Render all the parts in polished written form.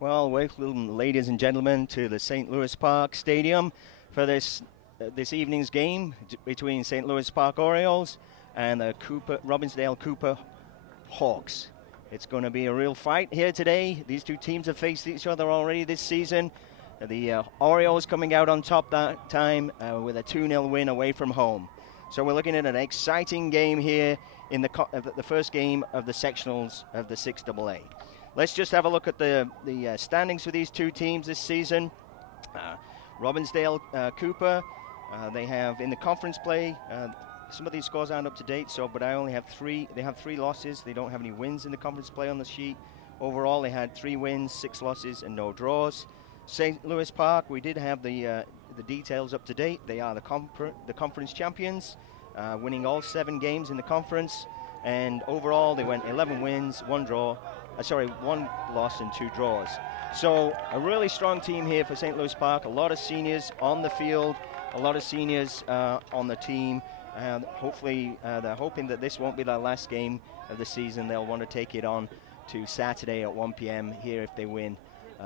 Well, welcome, ladies and gentlemen, to the St. Louis Park Stadium for this evening's game between St. Louis Park Orioles and the Robbinsdale Cooper Hawks. It's going to be a real fight here today. These two teams have faced each other already this season. The Orioles coming out on top that time with a 2-0 win away from home. So we're looking at an exciting game here in the first game of the sectionals of the 6AA. Let's just have a look at the standings for these two teams this season. Robbinsdale Cooper, they have in the conference play, some of these scores aren't up to date, but I only have three. They have 3 losses. They don't have any wins in the conference play on the sheet. Overall, they had 3 wins, 6 losses, and no draws. St. Louis Park, we did have the details up to date. They are the conference champions, winning all 7 games in the conference. And overall, they went 11 wins, 1 loss and 2 draws. So a really strong team here for St. Louis Park. A lot of seniors on the field, a lot of seniors on the team. And hopefully, they're hoping that this won't be their last game of the season. They'll want to take it on to Saturday at 1 p.m. here if they win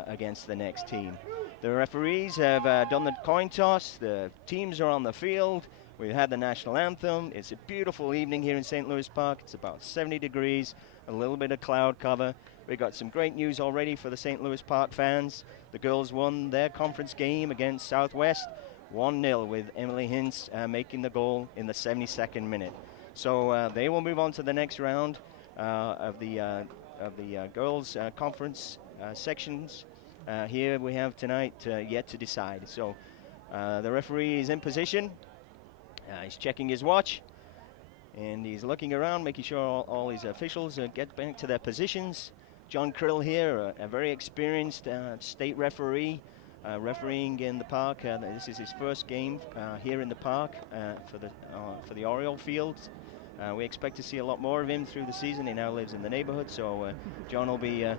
against the next team. The referees have done the coin toss. The teams are on the field. We've had the national anthem. It's a beautiful evening here in St. Louis Park. It's about 70 degrees, a little bit of cloud cover. We've got some great news already for the St. Louis Park fans. The girls won their conference game against Southwest 1-0 with Emily Hintz making the goal in the 72nd minute. So they will move on to the next round of the girls conference sections. Here we have tonight yet to decide. So the referee is in position. He's checking his watch, and he's looking around, making sure all his officials get back to their positions. John Krill here, a very experienced state referee, refereeing in the park. This is his first game here in the park for the Oriole fields. We expect to see a lot more of him through the season. He now lives in the neighborhood, so John will be a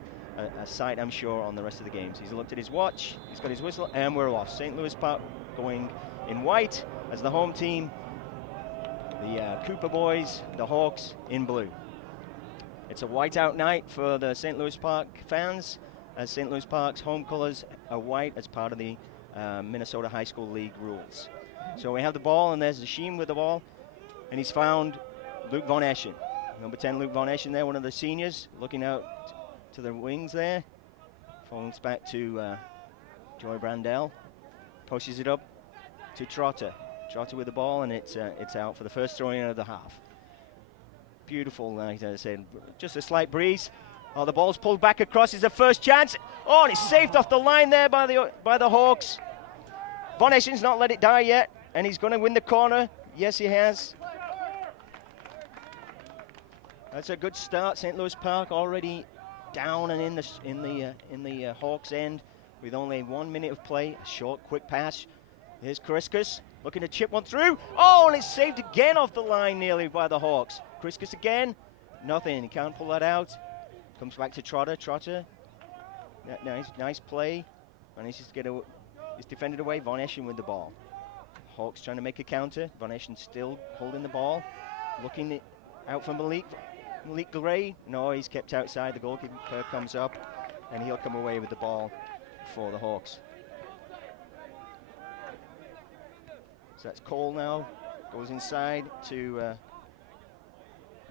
sight, I'm sure, on the rest of the games. He's looked at his watch, he's got his whistle, and we're off. St. Louis Park going in white as the home team. The Cooper boys, the Hawks, in blue. It's a whiteout night for the St. Louis Park fans, as St. Louis Park's home colors are white as part of the Minnesota High School League rules. So we have the ball, and there's the Sheen with the ball, and he's found Luke Von Eschen. Number 10, Luke Von Eschen there, one of the seniors, looking out to the wings there. Phones back to Joy Brandell. Pushes it up to Trotter. Trotter with the ball, and it's out for the first throw-in of the half. Beautiful, as I said, just a slight breeze. Oh, the ball's pulled back across. Is the first chance. Oh, and it's saved off the line there by the Hawks. Von Eschen's not let it die yet, and he's going to win the corner. Yes, he has. That's a good start. St. Louis Park already down and in the Hawks' end with only 1 minute of play. A short, quick pass. Here's Kriskus looking to chip one through. Oh, and it's saved again off the line nearly by the Hawks. Kriskus again. Nothing. He can't pull that out. Comes back to Trotter. Trotter. Nice play. Manages to get it's defended away. Von Eschen with the ball. Hawks trying to make a counter. Von Eschen still holding the ball. Looking out for Malik Gray. No, he's kept outside. The goalkeeper comes up, and he'll come away with the ball for the Hawks. So that's Cole now. Goes inside to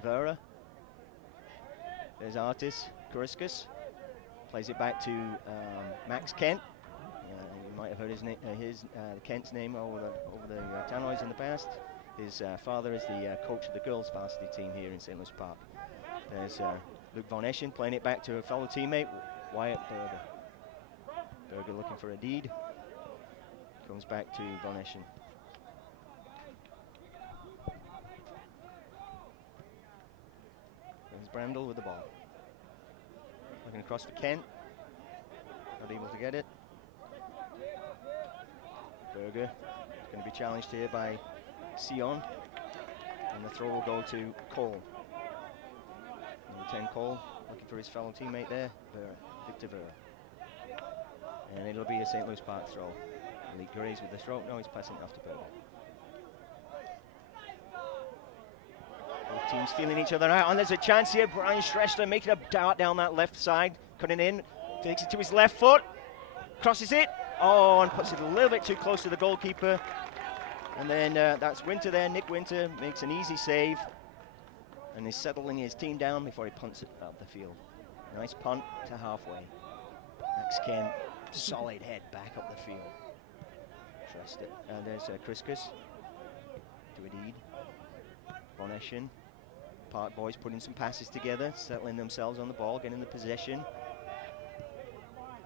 Vera. There's Artis Kariskas. Plays it back to Max Kent. You might have heard Kent's name over the tannoys in the past. His father is the coach of the girls' varsity team here in St. Louis Park. There's Luke Von Eschen playing it back to a fellow teammate, Wyatt Berger. Berger looking for a deed. Comes back to Von Eschen. There's Brandel with the ball. Looking across to Kent. Not able to get it. Berger going to be challenged here by Sion. And the throw will go to Cole. Number 10, Cole, looking for his fellow teammate there, Victor Vera. And it'll be a St. Louis Park throw. Malik Grays with the throw. No, he's passing it off to Berger. Both teams feeling each other out, and there's a chance here. Brian Schrechter making a dart down that left side, cutting in. Takes it to his left foot, crosses it, and puts it a little bit too close to the goalkeeper. And then that's Winter there. Nick Winter makes an easy save. And he's settling his team down before he punts it up the field. Nice punt to halfway. Max Kent, solid head back up the field. Trust it. There's Kriskus to Adid. Von Eschen. Park boys putting some passes together, settling themselves on the ball, getting the possession.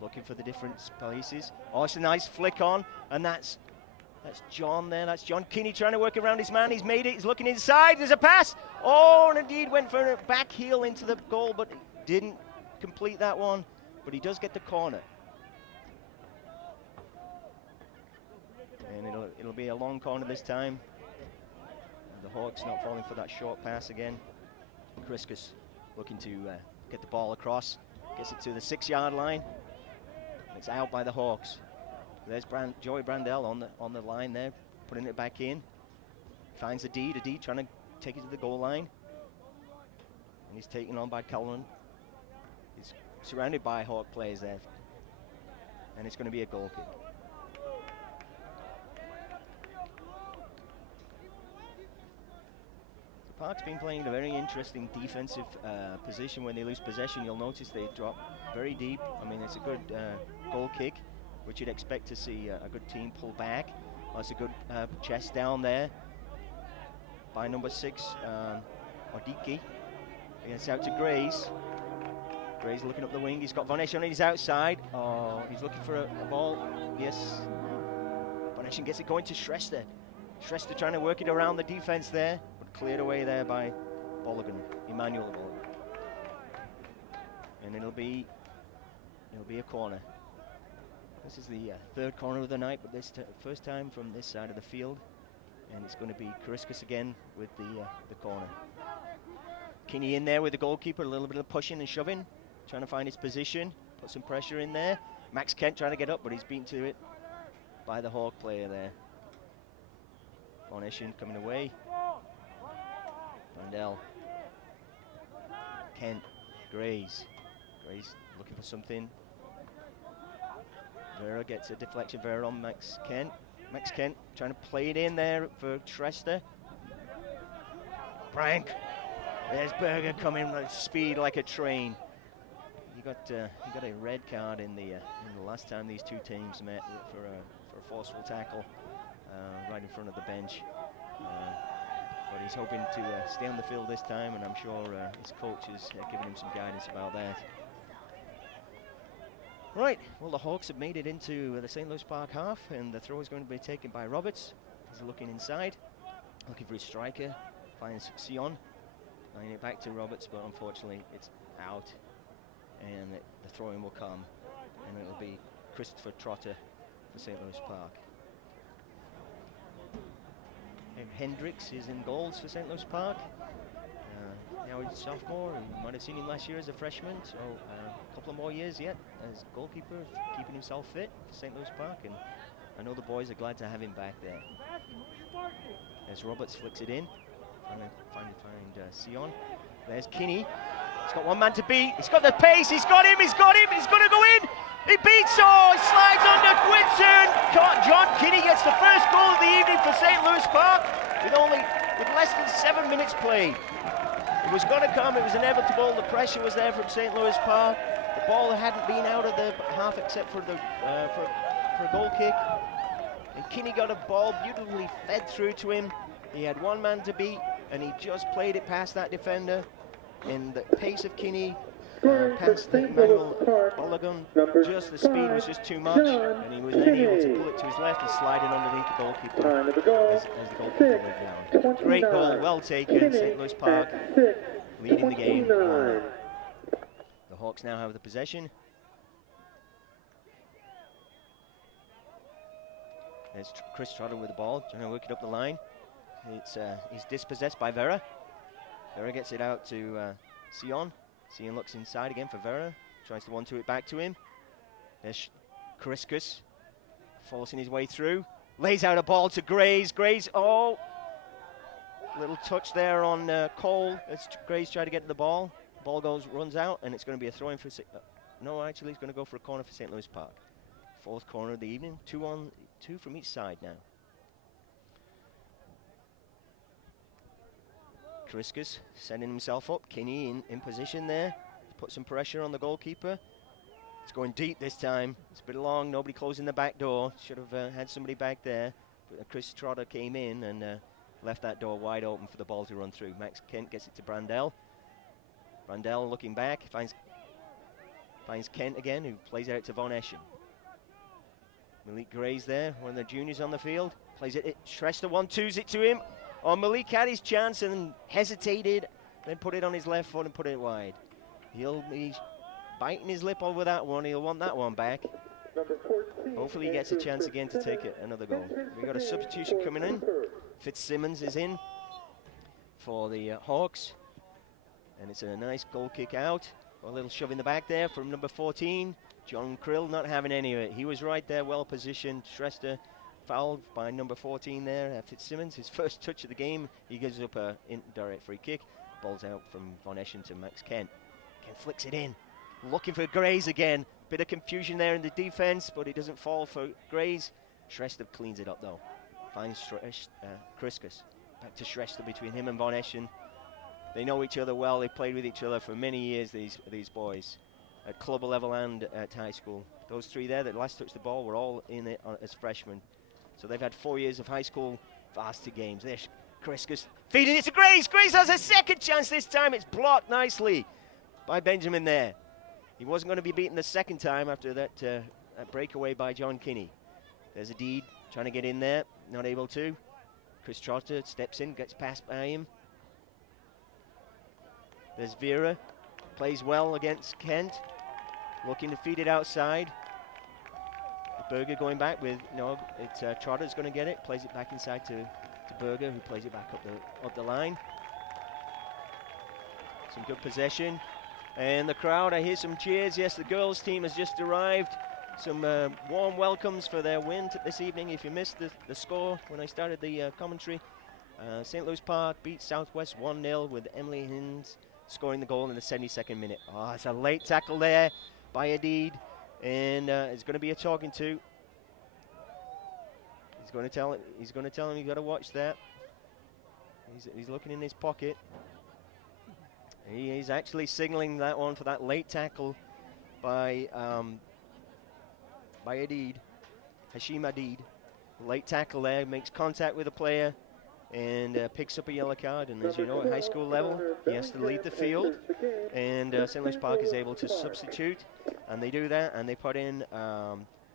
Looking for the different places. Oh, it's a nice flick on, and that's John there. That's John Kinney trying to work around his man. He's made it. He's looking inside. There's a pass. Oh, and indeed went for a back heel into the goal, but didn't complete that one. But he does get the corner. And it'll be a long corner this time. The Hawks not falling for that short pass again. Kriskus looking to get the ball across. Gets it to the 6-yard line. It's out by the Hawks. There's Joey Brandel on the line there, putting it back in. Finds Adid trying to take it to the goal line. And he's taken on by Cullen. He's surrounded by Hawk players there. And it's going to be a goal kick. The Park's been playing a very interesting defensive position. When they lose possession, you'll notice they drop very deep. I mean, it's a good goal kick, which you'd expect to see a good team pull back. That's a good chest down there by number 6, Odiki. It's out to Grays. Grays looking up the wing. He's got Von Eschen on his outside. Oh, he's looking for a ball. Yes. Von Eschen gets it going to Shrestha. Shrestha trying to work it around the defense there, but cleared away there by Bologan, Emmanuel Bologan. And it'll be a corner. This is the third corner of the night, but this first time from this side of the field. And it's going to be Kriskus again with the corner. Kinney in there with the goalkeeper, a little bit of pushing and shoving, trying to find his position, put some pressure in there. Max Kent trying to get up, but he's beaten to it by the Hawk player there. Von Eschen coming away. Brandel. Kent. Grays. Grays looking for something. Vera gets a deflection. Vera on Max Kent. Max Kent trying to play it in there for Shrestha. Brank. There's Berger coming with speed like a train. He got a red card in the last time these two teams met for a forceful tackle right in front of the bench. But he's hoping to stay on the field this time, and I'm sure his coach is giving him some guidance about that. Right, well, the Hawks have made it into the St. Louis Park half, and the throw is going to be taken by Roberts. He's looking inside, looking for his striker, finds Sion, laying it back to Roberts, but unfortunately it's out, and the throw-in will come, and it'll be Christopher Trotter for St. Louis Park. And Hendricks is in goals for St. Louis Park. Now he's a sophomore, and you might have seen him last year as a freshman, so a couple of more years yet as goalkeeper, keeping himself fit for St. Louis Park, and I know the boys are glad to have him back there. As Roberts flicks it in, trying to find Sion. There's Kinney. He's got one man to beat. He's got the pace. He's got him. He's going to go in. He beats. He slides under Quinton. John Kinney gets the first goal of the evening for St. Louis Park with less than 7 minutes played. It was going to come. It was inevitable. The pressure was there from St. Louis Park. The ball hadn't been out of the half except for a goal kick. And Kinney got a ball beautifully fed through to him. He had one man to beat, and he just played it past that defender. In the pace of Kinney, past Emmanuel Bologan, just the speed was just too much, and he was then able to pull it to his left and slide it underneath the goalkeeper as the goalkeeper went down. Great goal, well taken. St. Louis Park leading the game. The Hawks now have the possession. There's Chris Trotter with the ball, trying to work it up the line. He's dispossessed by Vera. Vera gets it out to Sion. Sion looks inside again for Vera. Tries to 1-2 it back to him. There's Kriskus forcing his way through. Lays out a ball to Grays. Grays, little touch there on Cole as Grays try to get to the ball. Ball runs out, and it's going to be a throw-in for No, actually, he's going to go for a corner for St. Louis Park. Fourth corner of the evening. Two from each side now. Kriskus setting himself up. Kinney in position there. Put some pressure on the goalkeeper. It's going deep this time. It's a bit long. Nobody closing the back door. Should have had somebody back there. But Chris Trotter came in and left that door wide open for the ball to run through. Max Kent gets it to Brandel. Brandel looking back. Finds Kent again, who plays out to Von Eschen. Malik Gray's there, one of the juniors on the field. Plays it. Shrestha 1-2s it to him. Oh, Malik had his chance and hesitated, then put it on his left foot and put it wide. He'll be biting his lip over that one. He'll want that one back. Hopefully he gets a chance again to take it, another goal. We got a substitution coming in. Fitzsimmons is in for the Hawks. And it's a nice goal kick out. A little shove in the back there from number 14. John Krill not having any of it. He was right there, well positioned. Shrestha fouled by number 14 there, Fitzsimmons. His first touch of the game. He gives up a indirect free kick. Ball's out from Von Eschen to Max Kent. Kent flicks it in. Looking for Grays again. Bit of confusion there in the defense, but it doesn't fall for Grays. Shrestha cleans it up though. Finds Kriskus. Back to Shrestha between him and Von Eschen. They know each other well. They played with each other for many years, these boys, at club level and at high school. Those three there that last touched the ball were all in it as freshmen. So they've had 4 years of high school varsity games. There's Kriskus feeding it to Grace. Grace has a second chance this time. It's blocked nicely by Benjamin there. He wasn't going to be beaten the second time after that breakaway by John Kinney. There's a deed trying to get in there, not able to. Chris Trotter steps in, gets past by him. There's Vera, plays well against Kent, looking to feed it outside. Berger going back with, no, it's Trotter's going to get it, plays it back inside to Berger, who plays it back up the line. Some good possession. And the crowd, I hear some cheers. Yes, the girls team has just arrived. Some warm welcomes for their win this evening. If you missed the score when I started the commentary, St. Louis Park beat Southwest 1-0 with Emily Hinds scoring the goal in the 72nd minute. Oh, it's a late tackle there by Adid. And it's going to be a talking to. He's going to tell him you've got to watch that. He's looking in his pocket. He's actually signaling that one for that late tackle by Adid, Hashim Adid. Late tackle there, makes contact with the player and picks up a yellow card. And as you know, at high school level, he has to leave the field. And St. Louis Park is able to substitute. And they do that, and they put in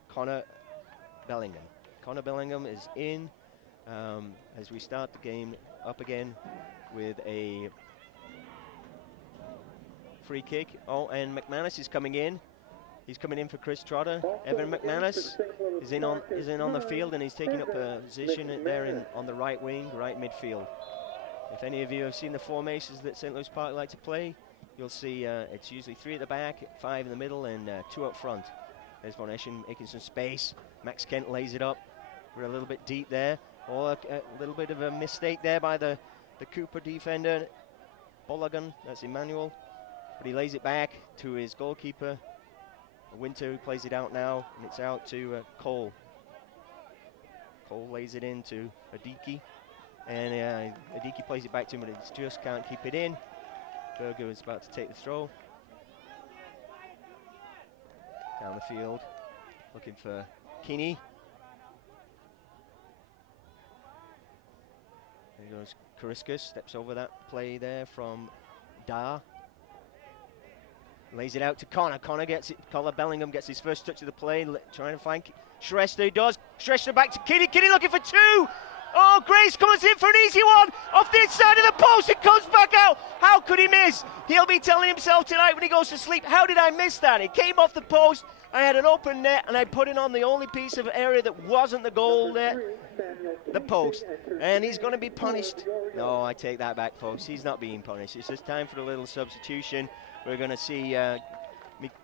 Connor Bellingham. Connor Bellingham is in as we start the game up again with a free kick. Oh, and McManus is coming in. He's coming in for Chris Trotter. Evan McManus is in on the field, and he's taking up a position there on the right wing, right midfield. If any of you have seen the formations that St. Louis Park like to play, you'll see it's usually 3 at the back, 5 in the middle, and 2 up front. There's Von Eschen making some space. Max Kent lays it up. We're a little bit deep there. Oh, a little bit of a mistake there by the Cooper defender, Bologan. That's Emmanuel. But he lays it back to his goalkeeper, Winter, who plays it out now, and it's out to Cole. Cole lays it in to Adiki, and Adiki plays it back to him, but he just can't keep it in. Berger is about to take the throw. Down the field, looking for Kinney. There goes Kariskas, steps over that play there from Dar. Lays it out to Connor. Connor gets it. Connor Bellingham gets his first touch of the play, trying to find Shrestha. He does. Shrestha back to Kinney. Kinney looking for 2. Oh, Grace comes in for an easy one off the inside of the post. It comes back out. How could he miss? He'll be telling himself tonight when he goes to sleep, how did I miss that? It came off the post. I had an open net, and I put it on the only piece of area that wasn't the goal net, the post. And he's going to be punished. No, I take that back, folks. He's not being punished. It's just time for a little substitution. We're going to see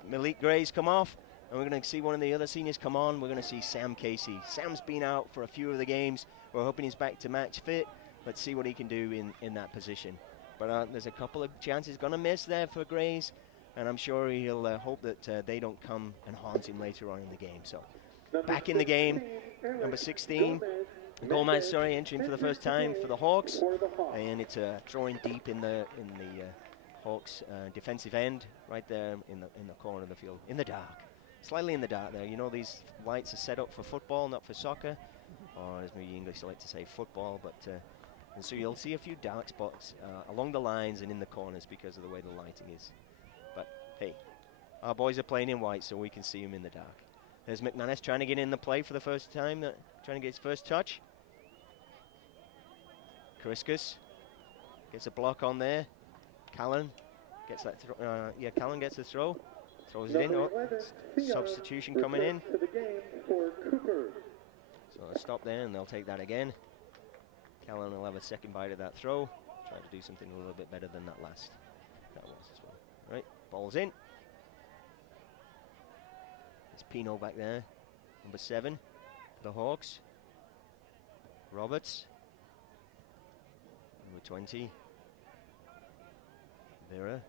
Malik Grays come off, and we're going to see one of the other seniors come on. We're going to see Sam Casey. Sam's been out for a few of the games. We're hoping he's back to match fit. Let's see what he can do in that position. But there's a couple of chances going to miss there for Grays. and I'm sure he'll hope that they don't come and haunt him later on in the game. So back in the game, number 16, Gomez, entering for the first time for the Hawks, and it's a throw-in deep in the Hawks defensive end, right there in the corner of the field, in the dark, slightly in the dark there. You know, these lights are set up for football, not for soccer, or as we English like to say, football. But and so you'll see a few dark spots along the lines and in the corners because of the way the lighting is. But hey, our boys are playing in white, so we can see them in the dark. There's McManus trying to get in the play for the first time, trying to get his first touch. Kariskas gets a block on there. Callan gets that. Callan gets the throw. Throws it in. Oh, substitution coming in. So a stop there, and they'll take that again. Callan will have a second bite of that throw. Try to do something a little bit better than that last. That was as well. Right, ball's in. It's Pino back there, number 7 for the Hawks. Roberts, number 20. Vera.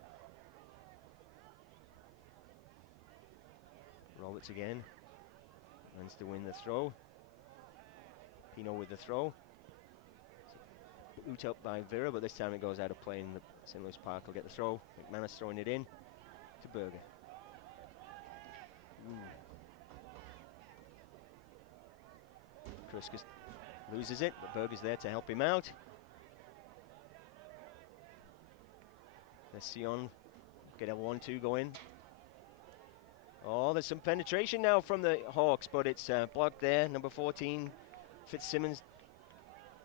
Roberts again. Wants to win the throw. Pino with the throw. Boot up by Vera, but this time it goes out of play, and St. Louis Park will get the throw. McManus throwing it in to Berger. Kariskas loses it, but Berger's there to help him out. Let's see on get a 1-2 going. Oh, there's some penetration now from the Hawks, but it's blocked there. Number 14, Fitzsimmons.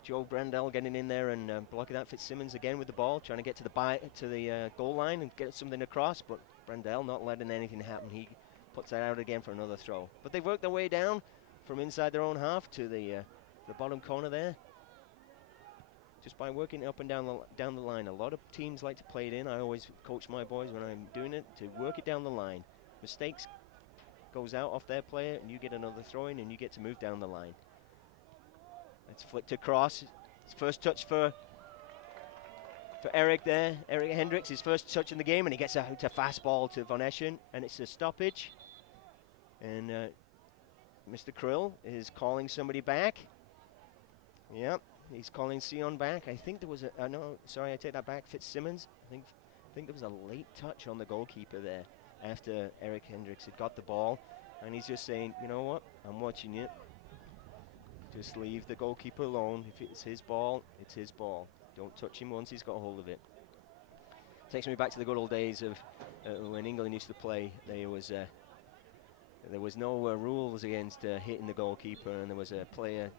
Joe Brandel getting in there and blocking that. Fitzsimmons again with the ball, trying to get to the goal line and get something across, but Brandel not letting anything happen. He puts that out again for another throw. But they've worked their way down from inside their own half to the bottom corner there. Just by working up and down the line. A lot of teams like to play it in. I always coach my boys when I'm doing it to work it down the line. Mistakes goes out off their player, and you get another throw in, and you get to move down the line. It's flicked across. It's first touch for Eric there. Eric Hendricks, his first touch in the game, and he gets a fastball to Von Eschen, and it's a stoppage. And Mr. Krill is calling somebody back. Yep, he's calling Sion back. I think there was no, sorry, I take that back. Fitzsimmons. I think there was a late touch on the goalkeeper there after Eric Hendricks had got the ball, and he's just saying, you know what, I'm watching it. Just leave the goalkeeper alone. If it's his ball, it's his ball. Don't touch him once he's got a hold of it. Takes me back to the good old days of when England used to play. There was no rules against hitting the goalkeeper, and there was a player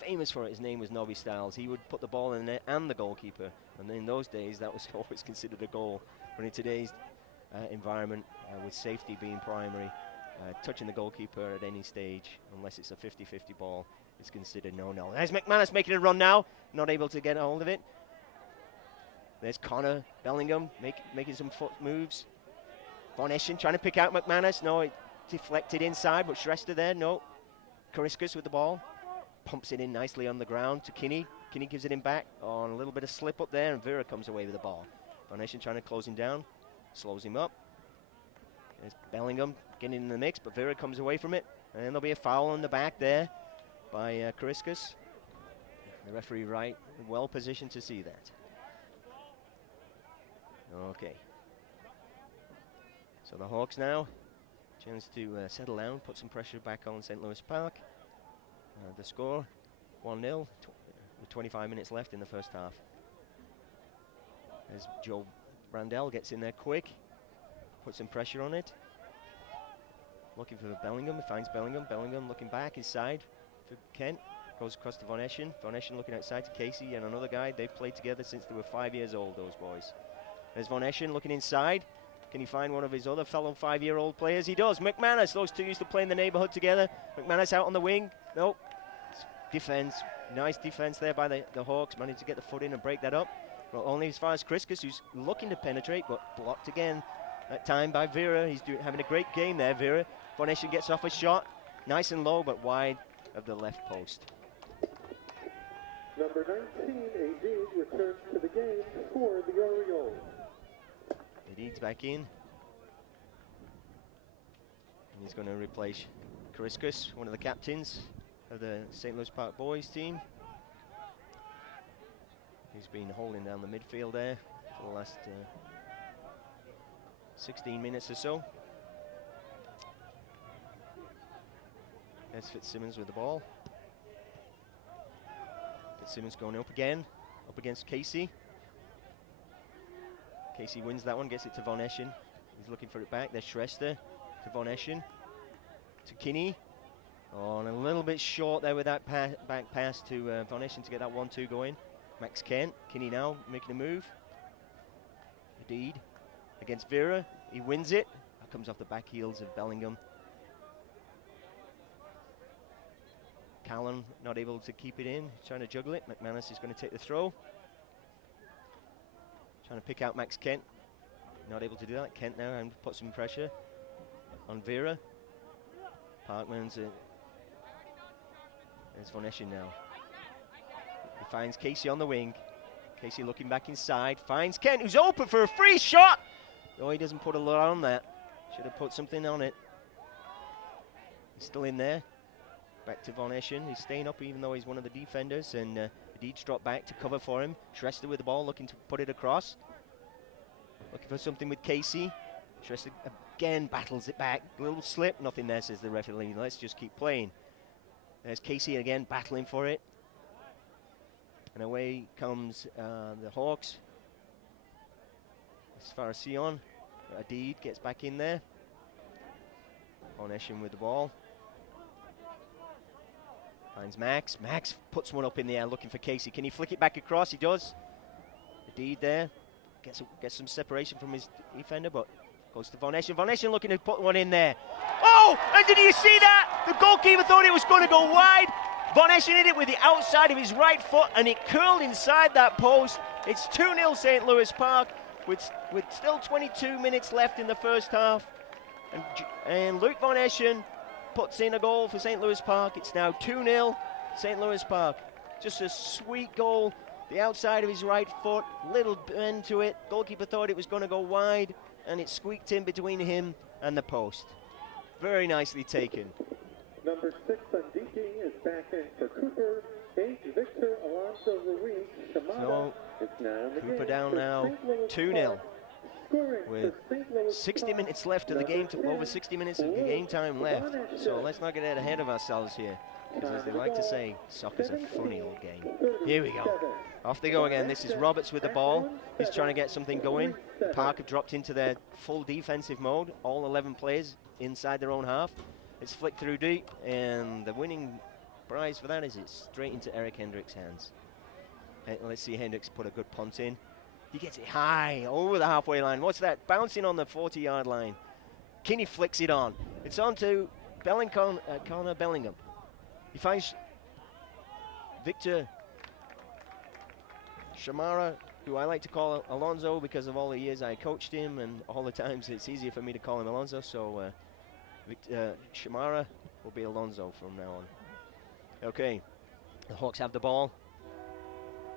famous for it. His name was Nobby Stiles. He would put the ball in the net and the goalkeeper, and in those days that was always considered a goal. But in today's environment, with safety being primary, touching the goalkeeper at any stage, unless it's a 50-50 ball, is considered no. There's McManus making a run now, not able to get a hold of it. There's Connor Bellingham making some foot moves. Von Eschen trying to pick out McManus. No, it deflected inside, but Shrestha there, no. Kariskas with the ball. Pumps it in nicely on the ground to Kinney. Kinney gives it in back on a little bit of slip up there, and Vera comes away with the ball. Von Eschen trying to close him down, slows him up. There's Bellingham getting in the mix, but Vera comes away from it, and there'll be a foul on the back there by Kariskas. The referee well positioned to see that. Okay. So the Hawks now, chance to settle down, put some pressure back on St. Louis Park. The score, 1-0, with 25 minutes left in the first half. As Joe Brandel gets in there quick, puts some pressure on it. Looking for Bellingham, he finds Bellingham. Bellingham looking back his side for Kent. Goes across to Von Eschen. Von Eschen looking outside to Casey and another guy. They've played together since they were 5 years old, those boys. There's Von Eschen looking inside. Can he find one of his other fellow 5-year-old players? He does. McManus, those two used to play in the neighborhood together. McManus out on the wing. Nope. Defense. Nice defense there by the Hawks. Managed to get the foot in and break that up. Well, only as far as Kariskas, who's looking to penetrate, but blocked again that time by Vera. He's having a great game there, Vera. Von Eschen gets off a shot. Nice and low, but wide of the left post. Number 19, Adid, returns to the game for the Orioles. Adid's back in. He's going to replace Kariskus, one of the captains of the St. Louis Park boys team. He's been holding down the midfield there for the last 16 minutes or so. There's Fitzsimmons with the ball. Fitzsimmons going up again, up against Casey. Casey wins that one, gets it to Von Eschen. He's looking for it back. There's Shrestha to Von Eschen. To Kinney. Oh, and a little bit short there with that back pass to Von Eschen to get that 1-2 going. Max Kent. Kinney now making a move. Indeed. Against Vera. He wins it. That comes off the back heels of Bellingham. Callan not able to keep it in. Trying to juggle it. McManus is going to take the throw. Trying to pick out Max Kent. Not able to do that. Kent now and put some pressure on Vera. Parkman's there's Von Eschen now. He finds Casey on the wing. Casey looking back inside. Finds Kent, who's open for a free shot. Oh, he doesn't put a lot on that. Should have put something on it. He's still in there. Back to Von Eschen. He's staying up even though he's one of the defenders. And Deeds dropped back to cover for him. Shrestha with the ball, looking to put it across. Looking for something with Casey. Shrestha again battles it back. A little slip. Nothing there, says the referee. Let's just keep playing. There's Casey again battling for it. And away comes the Hawks. As far as Sion. Adid gets back in there. Von Eschen with the ball. Finds Max. Max puts one up in the air looking for Casey. Can he flick it back across? He does. Adid there. Gets some separation from his defender, but goes to Von Eschen. Von Eschen looking to put one in there. Oh! And did you see that? The goalkeeper thought it was going to go wide. Von Eschen hit it with the outside of his right foot, and it curled inside that post. It's 2-0 St. Louis Park, with still 22 minutes left in the first half. And Luke Von Eschen puts in a goal for St. Louis Park. It's now 2-0 St. Louis Park. Just a sweet goal. The outside of his right foot, little bend to it. Goalkeeper thought it was going to go wide, and it squeaked in between him and the post. Very nicely taken. Number 6 on DK is back in for Cooper. 8, Victor Alonso Ruiz. So, Cooper down now, 2-0. With 60 minutes left of the game, over 60 minutes of game time left. So let's not get ahead of ourselves here. Because as they like to say, soccer's a funny old game. Here we go. Off they go again. This is Roberts with the ball. He's trying to get something going. Park have dropped into their full defensive mode. All 11 players inside their own half. It's flicked through deep, and the winning prize for that is it's straight into Eric Hendricks' hands. Let's see Hendricks put a good punt in. He gets it high over the halfway line. What's that? Bouncing on the 40-yard line. Kinney flicks it on. It's on to Connor Bellingham. He finds Victor Shamara, who I like to call Alonso because of all the years I coached him and all the times it's easier for me to call him Alonso. So Victor Shamara will be Alonso from now on. Okay, the Hawks have the ball.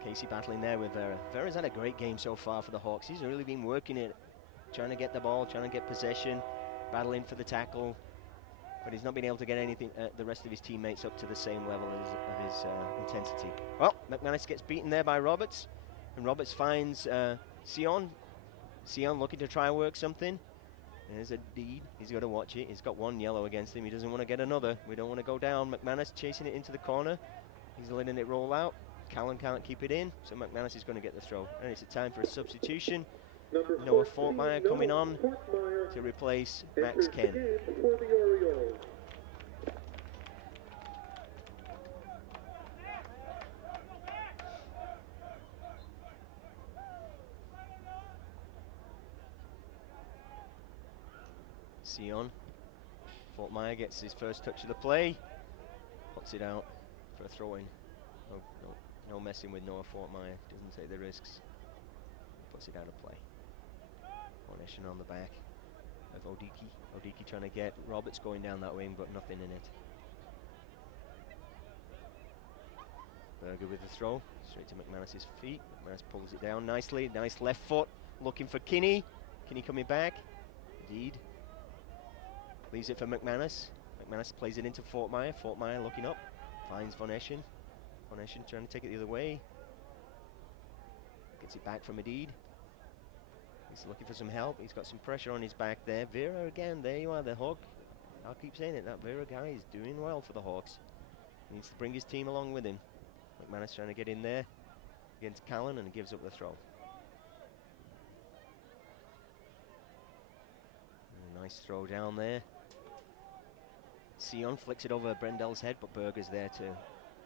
Casey battling there with Vera. Vera's had a great game so far for the Hawks. He's really been working it, trying to get the ball, trying to get possession, battling for the tackle. But he's not been able to get anything, the rest of his teammates up to the same level of his intensity. Well, McManus gets beaten there by Roberts, and Roberts finds Sion. Sion looking to try and work something. There's a deed. He's got to watch it. He's got one yellow against him. He doesn't want to get another. We don't want to go down. McManus chasing it into the corner. He's letting it roll out. Callan can't keep it in, so McManus is going to get the throw. And it's a time for a substitution. Noah Fortmeyer coming on to replace Max Kent. Sion. Fortmeyer gets his first touch of the play. Puts it out for a throw-in. No messing with Noah Fortmeyer. Doesn't take the risks. Puts it out of play. Von Eschen on the back of Odiki. Odiki trying to get Roberts going down that wing, but nothing in it. Berger with the throw, straight to McManus' feet. McManus pulls it down nicely. Nice left foot, looking for Kinney. Kinney coming back. Indeed. Leaves it for McManus. McManus plays it into Fortmeyer. Fortmeyer looking up. Finds Von Eschen. Von Eschen trying to take it the other way. Gets it back from Adid. He's looking for some help. He's got some pressure on his back there. Vera again. There you are, the Hawk. I'll keep saying it. That Vera guy is doing well for the Hawks. He needs to bring his team along with him. McManus trying to get in there against Callan and gives up the throw. Nice throw down there. Sion flicks it over Brendel's head, but Berger's there to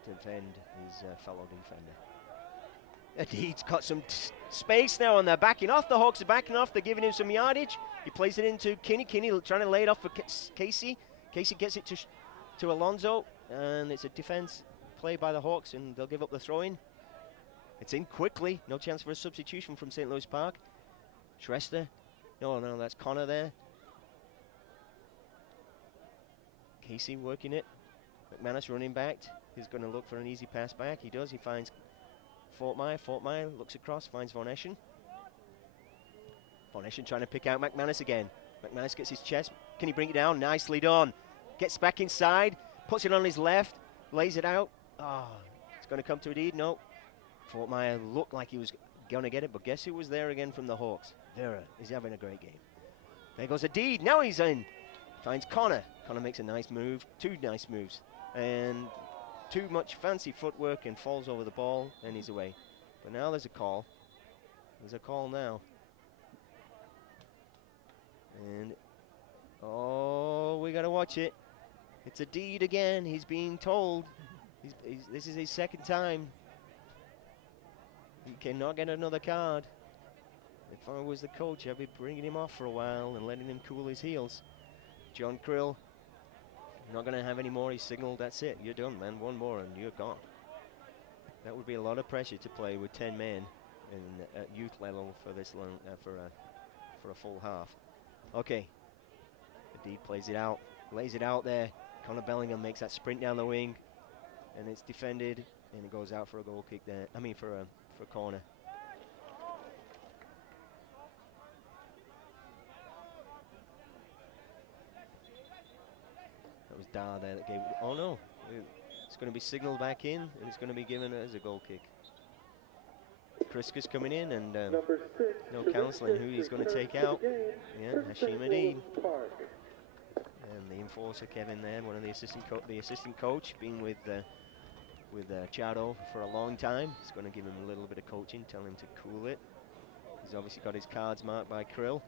defend his fellow defender. Adid's got some space now, and they're backing off. The Hawks are backing off. They're giving him some yardage. He plays it into Kinney. Kinney trying to lay it off for Casey. Casey gets it to Alonso, and it's a defense play by the Hawks, and they'll give up the throw-in. It's in quickly. No chance for a substitution from St. Louis Park. Shrester. No, that's Connor there. Casey working it. McManus running back. He's going to look for an easy pass back. He does. He finds Fortmeyer. Fortmeyer looks across, finds Von Eschen. Von Eschen trying to pick out McManus again. McManus gets his chest. Can he bring it down? Nicely done. Gets back inside. Puts it on his left. Lays it out. It's going to come to Adid. No. Fortmeyer looked like he was going to get it, but guess who was there again from the Hawks? Vera is having a great game. There goes Adid. Now he's in. Finds Connor. Connor makes a nice move. 2 nice moves. And too much fancy footwork and falls over the ball, and he's away. But now there's a call. There's a call now. And, we got to watch it. It's Adid again. He's being told. This is his second time. He cannot get another card. If I was the coach, I'd be bringing him off for a while and letting him cool his heels. John Krill, not going to have any more. He signaled, that's it. You're done, man. One more and you're gone. That would be a lot of pressure to play with 10 men at youth level for this long, for a full half. Okay. Adid plays it out, lays it out there. Connor Bellingham makes that sprint down the wing, and it's defended, and it goes out for a goal kick there. I mean, for a corner. That was Dar there that gave it. Oh no, it's going to be signalled back in, and it's going to be given as a goal kick. Priskus coming in, and no counselling who he's going to take out. Yeah, Hashim Adid. And the enforcer Kevin there, one of the assistant coach, being with Chado for a long time. He's going to give him a little bit of coaching, tell him to cool it. He's obviously got his cards marked by Krill,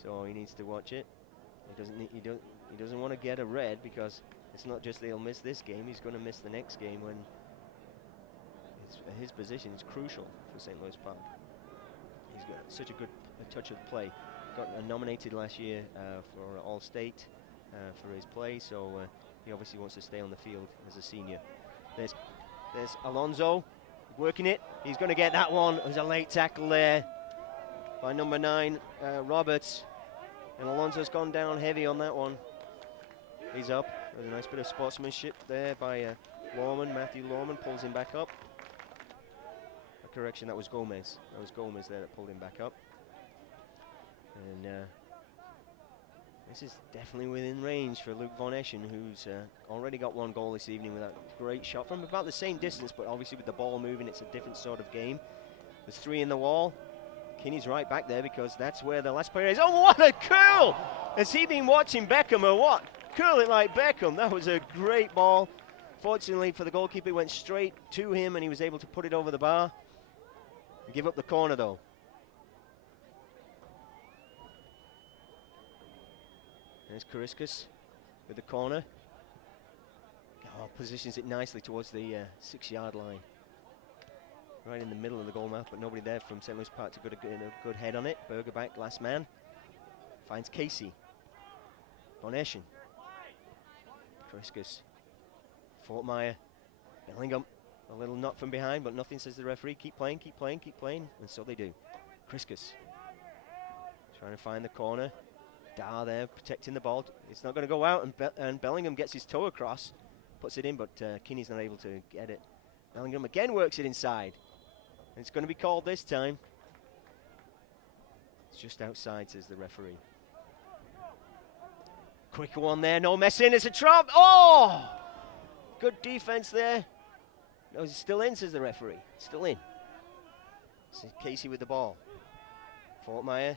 so he needs to watch it. He doesn't want to get a red, because it's not just that he'll miss this game, he's going to miss the next game when his position is crucial for St. Louis Park. He's got such a good touch of play. Got nominated last year for All-State for his play, so he obviously wants to stay on the field as a senior. There's Alonso working it. He's going to get that one. There's a late tackle there by number 9, Roberts. And Alonso's gone down heavy on that one. He's up. There's a nice bit of sportsmanship there by Lorman. Matthew Lorman pulls him back up. A correction, that was Gomez. That was Gomez there that pulled him back up. And this is definitely within range for Luke Von Eschen, who's already got 1 goal this evening with that great shot from about the same distance, but obviously with the ball moving, it's a different sort of game. There's 3 in the wall. Kinney's right back there, because that's where the last player is. Oh, what a curl! Has he been watching Beckham or what? Curl it like Beckham. That was a great ball. Fortunately for the goalkeeper, it went straight to him, and he was able to put it over the bar. Give up the corner, though. There's Kariskas with the corner. Oh, positions it nicely towards the 6-yard line. Right in the middle of the goal mouth, but nobody there from St. Louis Park to get a good head on it. Berger back, last man. Finds Casey. Von Eschen. Kariskas. Fortmeyer. Bellingham. A little knot from behind, but nothing, says the referee. Keep playing, keep playing, keep playing. And so they do. Kariskas. Trying to find the corner. Dar there, protecting the ball. It's not going to go out, and Bellingham gets his toe across. Puts it in, but Kinney's not able to get it. Bellingham again works it inside. And it's going to be called this time. It's just outside, says the referee. Quick one there, no messing, it's a trap. Oh! Good defense there. No, it's still in, says the referee. Still in. So Casey with the ball. Fortmeyer.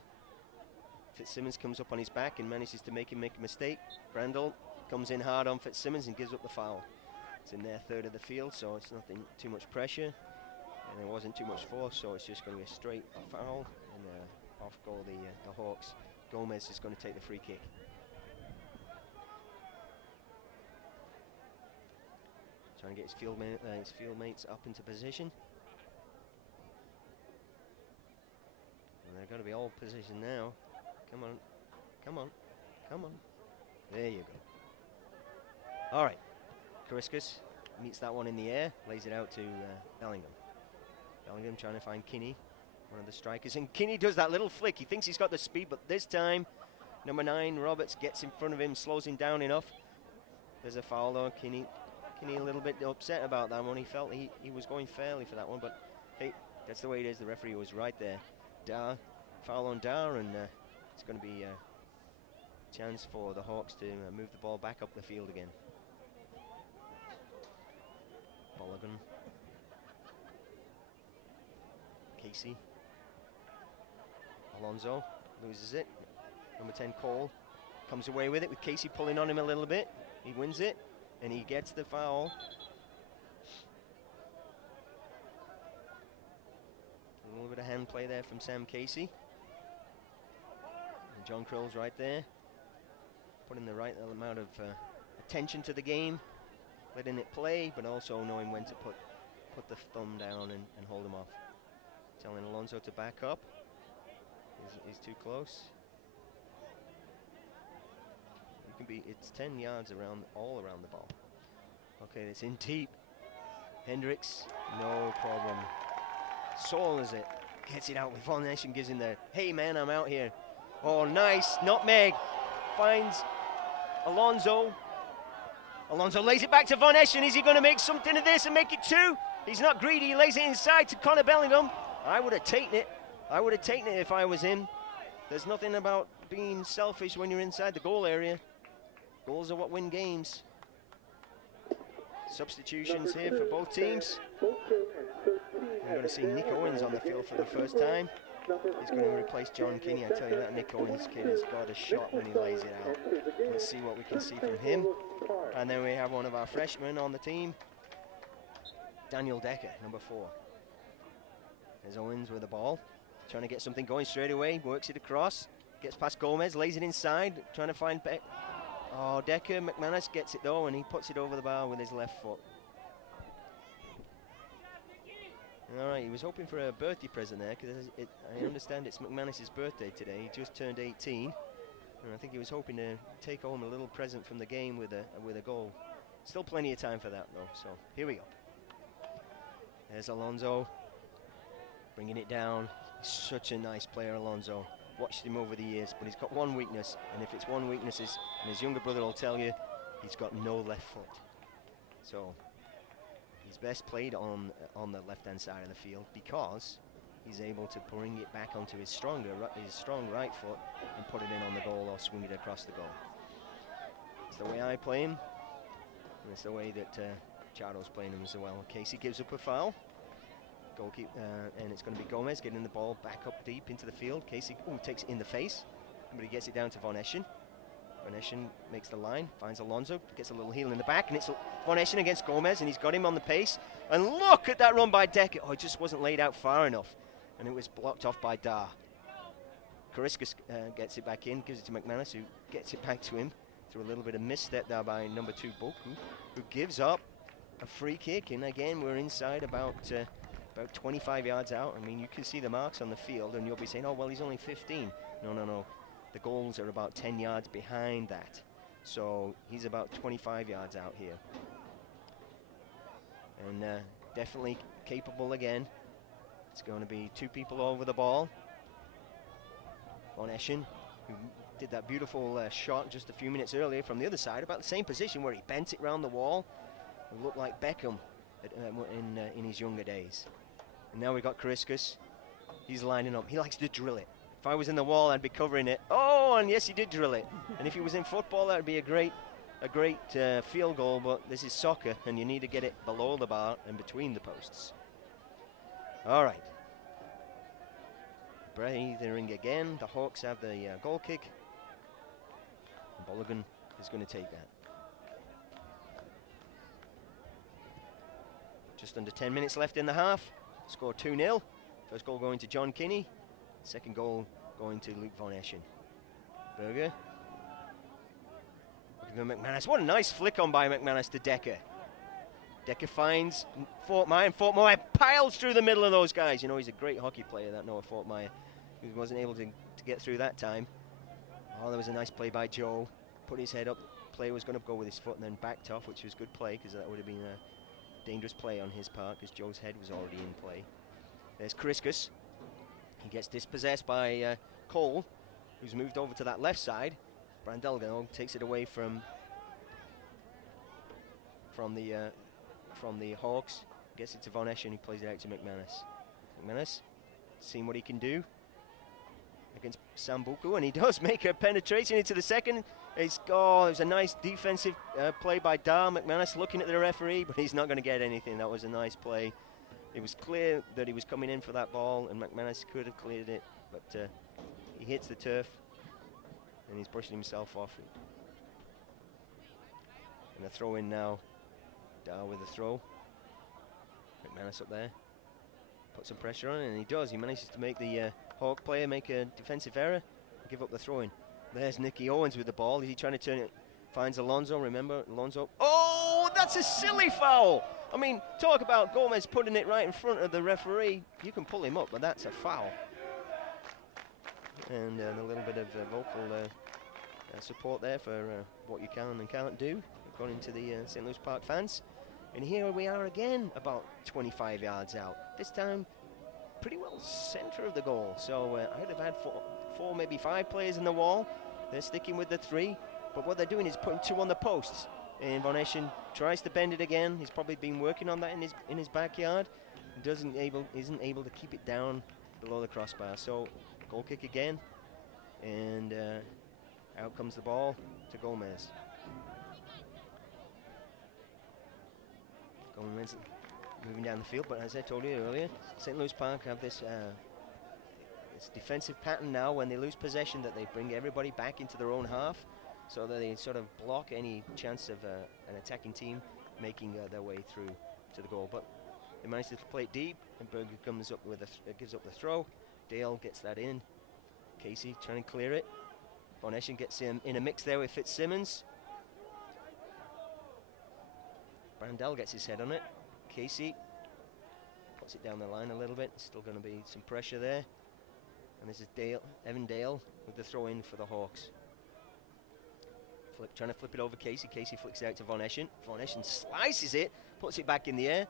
Fitzsimmons comes up on his back and manages to make him make a mistake. Brandel comes in hard on Fitzsimmons and gives up the foul. It's in their third of the field, so it's nothing too much pressure. And there wasn't too much force, so it's just going to be a straight foul. And off goal the Hawks. Gomez is going to take the free kick. Trying to get his field mates up into position. And they're going to be all positioned now. Come on, come on, come on. There you go. All right. Kariskas meets that one in the air, lays it out to Bellingham. Bellingham trying to find Kinney, one of the strikers. And Kinney does that little flick. He thinks he's got the speed, but this time, number 9, Roberts, gets in front of him, slows him down enough. There's a foul, though. Kinney a little bit upset about that one. He felt he was going fairly for that one, but hey, that's the way it is. The referee was right there. Dar, foul on Dar, and it's going to be a chance for the Hawks to move the ball back up the field again. Bolligan. Casey. Alonso loses it. Number 10, Cole, comes away with it with Casey pulling on him a little bit. He wins it, and he gets the foul. A little bit of hand play there from Sam Casey. And John Krill's right there, putting the right amount of attention to the game, letting it play, but also knowing when to put the thumb down and hold him off. Telling Alonso to back up. He's too close. It's 10 yards all around the ball. Okay, it's in deep. Hendricks, no problem. Soils it, gets it out with Von Esch and gives him the, hey man, I'm out here. Oh, nice, nutmeg. Finds Alonso. Alonso lays it back to Von Esch, and is he going to make something of this and make it 2? He's not greedy, he lays it inside to Connor Bellingham. I would have taken it. I would have taken it if I was him. There's nothing about being selfish when you're inside the goal area. Goals are what win games. Substitutions here for both teams. We're going to see Nick Owens on the field for the first time. He's going to replace John Kinney. I tell you that Nick Owens kid has got a shot when he lays it out. Let's see what we can see from him. And then we have one of our freshmen on the team, Daniel Decker, number 4. There's Owens with the ball, trying to get something going straight away, works it across, gets past Gomez, lays it inside, trying to find Beck. Oh, Decker, McManus gets it though, and he puts it over the bar with his left foot. All right, he was hoping for a birthday present there, because I understand it's McManus's birthday today. He just turned 18, and I think he was hoping to take home a little present from the game with a goal. Still plenty of time for that though, so here we go. There's Alonso, bringing it down. Such a nice player, Alonso. Watched him over the years, but he's got one weakness, and if it's one weakness, and his younger brother will tell you, he's got no left foot. So he's best played on the left-hand side of the field because he's able to bring it back onto his strong right foot and put it in on the goal or swing it across the goal. It's the way I play him, and it's the way that Charo's playing him as well. Casey gives up a foul. Goalkeeper, and it's going to be Gomez getting the ball back up deep into the field. Casey takes it in the face, but he gets it down to Von Eschen. Von Eschen makes the line, finds Alonso, gets a little heel in the back, and it's Von Eschen against Gomez, and he's got him on the pace. And look at that run by Decker. Oh, it just wasn't laid out far enough, and it was blocked off by Dar. Kariskas gets it back in, gives it to McManus, who gets it back to him through a little bit of misstep there by number 2, Boku, who gives up a free kick. And again, we're inside about 25 yards out. I mean, you can see the marks on the field, and you'll be saying, oh, well, he's only 15. No. The goals are about 10 yards behind that. So he's about 25 yards out here. And definitely capable again. It's going to be 2 people over the ball. Von Eschen, who did that beautiful shot just a few minutes earlier from the other side, about the same position where he bent it round the wall. It looked like Beckham in his younger days. And now we've got Kariskas. He's lining up. He likes to drill it. If I was in the wall, I'd be covering it. Oh, and yes, he did drill it. And if he was in football, that would be a great field goal, but this is soccer, and you need to get it below the bar and between the posts. All right. Breathing again. The Hawks have the goal kick. Bolligan is going to take that. Just under 10 minutes left in the half. Score 2-0. First goal going to John Kinney. Second goal going to Luke Von Eschen. Berger. Looking at McManus. What a nice flick on by McManus to Decker. Decker finds Fortmeyer, and Fortmeyer piles through the middle of those guys. You know, he's a great hockey player, that Noah Fortmeyer. He wasn't able to get through that time. Oh, there was a nice play by Joe. Put his head up. Player was going to go with his foot and then backed off, which was good play, because that would have been a dangerous play on his part, because Joe's head was already in play. There's Kriskus. He gets dispossessed by Cole, who's moved over to that left side. Brandelgo takes it away from the Hawks. Gets it to Von Eschen, who plays it out to McManus. McManus, seeing what he can do against Sambuku, and he does make a penetration into the second. It was a nice defensive play by Dar. McManus looking at the referee, but he's not going to get anything. That was a nice play. It was clear that he was coming in for that ball, and McManus could have cleared it, but he hits the turf, and he's brushing himself off. And a throw in now. Dar with the throw. McManus up there. Put some pressure on, and he does. He manages to make the Hawk player make a defensive error and give up the throw in. There's Nicky Owens with the ball. Is he trying to turn it? Finds Alonso, remember? Alonso. Oh, that's a silly foul! I mean, talk about Gomez putting it right in front of the referee. You can pull him up, but that's a foul. And a little bit of vocal support there for what you can and can't do, according to the St. Louis Park fans. And here we are again, about 25 yards out. This time, pretty well center of the goal. So I would have had four, maybe 5 players in the wall. They're sticking with the 3. But what they're doing is putting 2 on the posts. And Von Eschen tries to bend it again. He's probably been working on that in his backyard. Isn't able to keep it down below the crossbar. So goal kick again, and out comes the ball to Gomez. Gomez moving down the field, but as I told you earlier, St. Louis Park have this defensive pattern now. When they lose possession, that they bring everybody back into their own half, so that they sort of block any chance of an attacking team making their way through to the goal. But they manage to play it deep, and Berger comes up with gives up the throw. Dale gets that in. Casey trying to clear it. Von Eschen gets in a mix there with Fitzsimmons. Brandel gets his head on it. Casey puts it down the line a little bit. Still going to be some pressure there. And this is Evan Dale with the throw in for the Hawks. Trying to flip it over Casey. Casey flicks it out to Von Eschen. Von Eschen slices it, puts it back in the air,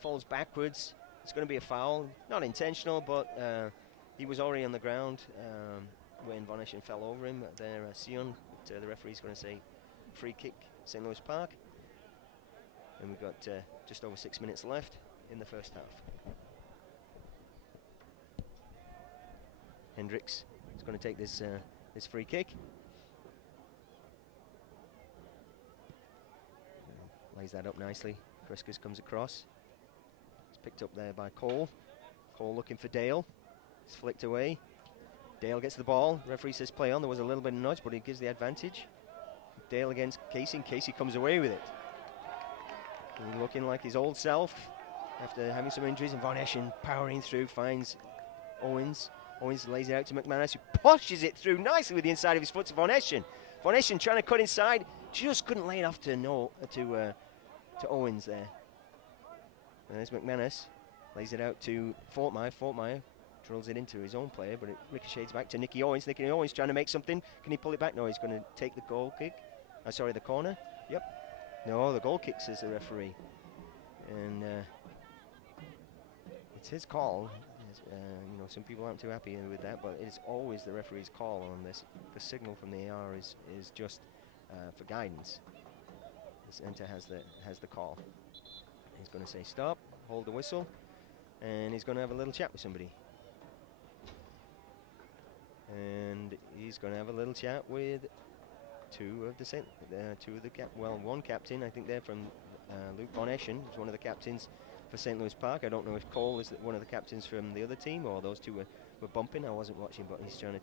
falls backwards. It's going to be a foul. Not intentional, but he was already on the ground when Von Eschen fell over him. There, Sion, the referee's going to say free kick, St. Louis Park. And we've got just over 6 minutes left in the first half. Hendricks is going to take this free kick. Lays that up nicely. Kriskus comes across. It's picked up there by Cole. Cole looking for Dale. It's flicked away. Dale gets the ball. Referee says play on. There was a little bit of nudge, but he gives the advantage. Dale against Casey, and Casey comes away with it. And looking like his old self after having some injuries, and Von Eschen powering through, finds Owens. Owens lays it out to McManus, who pushes it through nicely with the inside of his foot to Von Eschen. Von Eschen trying to cut inside, just couldn't lay it off to Owens there. And there's McManus, lays it out to Fortmeyer. Fortmeyer drills it into his own player, but it ricochets back to Nicky Owens. Nicky Owens trying to make something. Can he pull it back? No, he's going to take the goal kick. Sorry, the corner. Yep. No, the goal kick, says the referee. And it's his call. Some people aren't too happy with that, but it's always the referee's call on this. The signal from the AR is just for guidance. The center has the call. He's going to say stop, hold the whistle, and he's going to have a little chat with somebody. And he's going to have a little chat with one captain. I think they're from Luke Von Eschen, who's one of the captains for St. Louis Park. I don't know if Cole is one of the captains from the other team, or those two were bumping. I wasn't watching, but he's trying to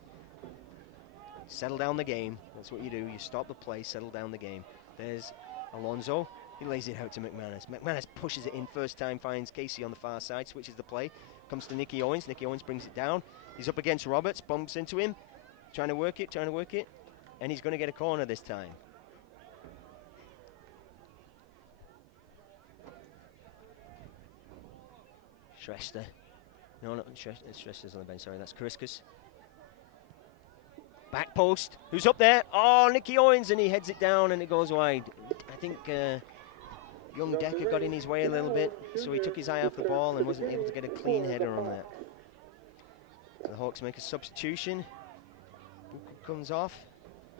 settle down the game. That's what you do. You stop the play, settle down the game. There's Alonso. He lays it out to McManus. McManus pushes it in first time, finds Casey on the far side, switches the play, comes to Nicky Owens. Nicky Owens brings it down. He's up against Roberts, bumps into him, trying to work it, and he's going to get a corner this time. Shrestha. No, Shrestha's on the bench, sorry, that's Kariskas. Back post, who's up there? Oh, Nicky Owens, and he heads it down and it goes wide. I think young Decker got in his way a little bit, so he took his eye off the ball and wasn't able to get a clean header on that. The Hawks make a substitution. Buku comes off,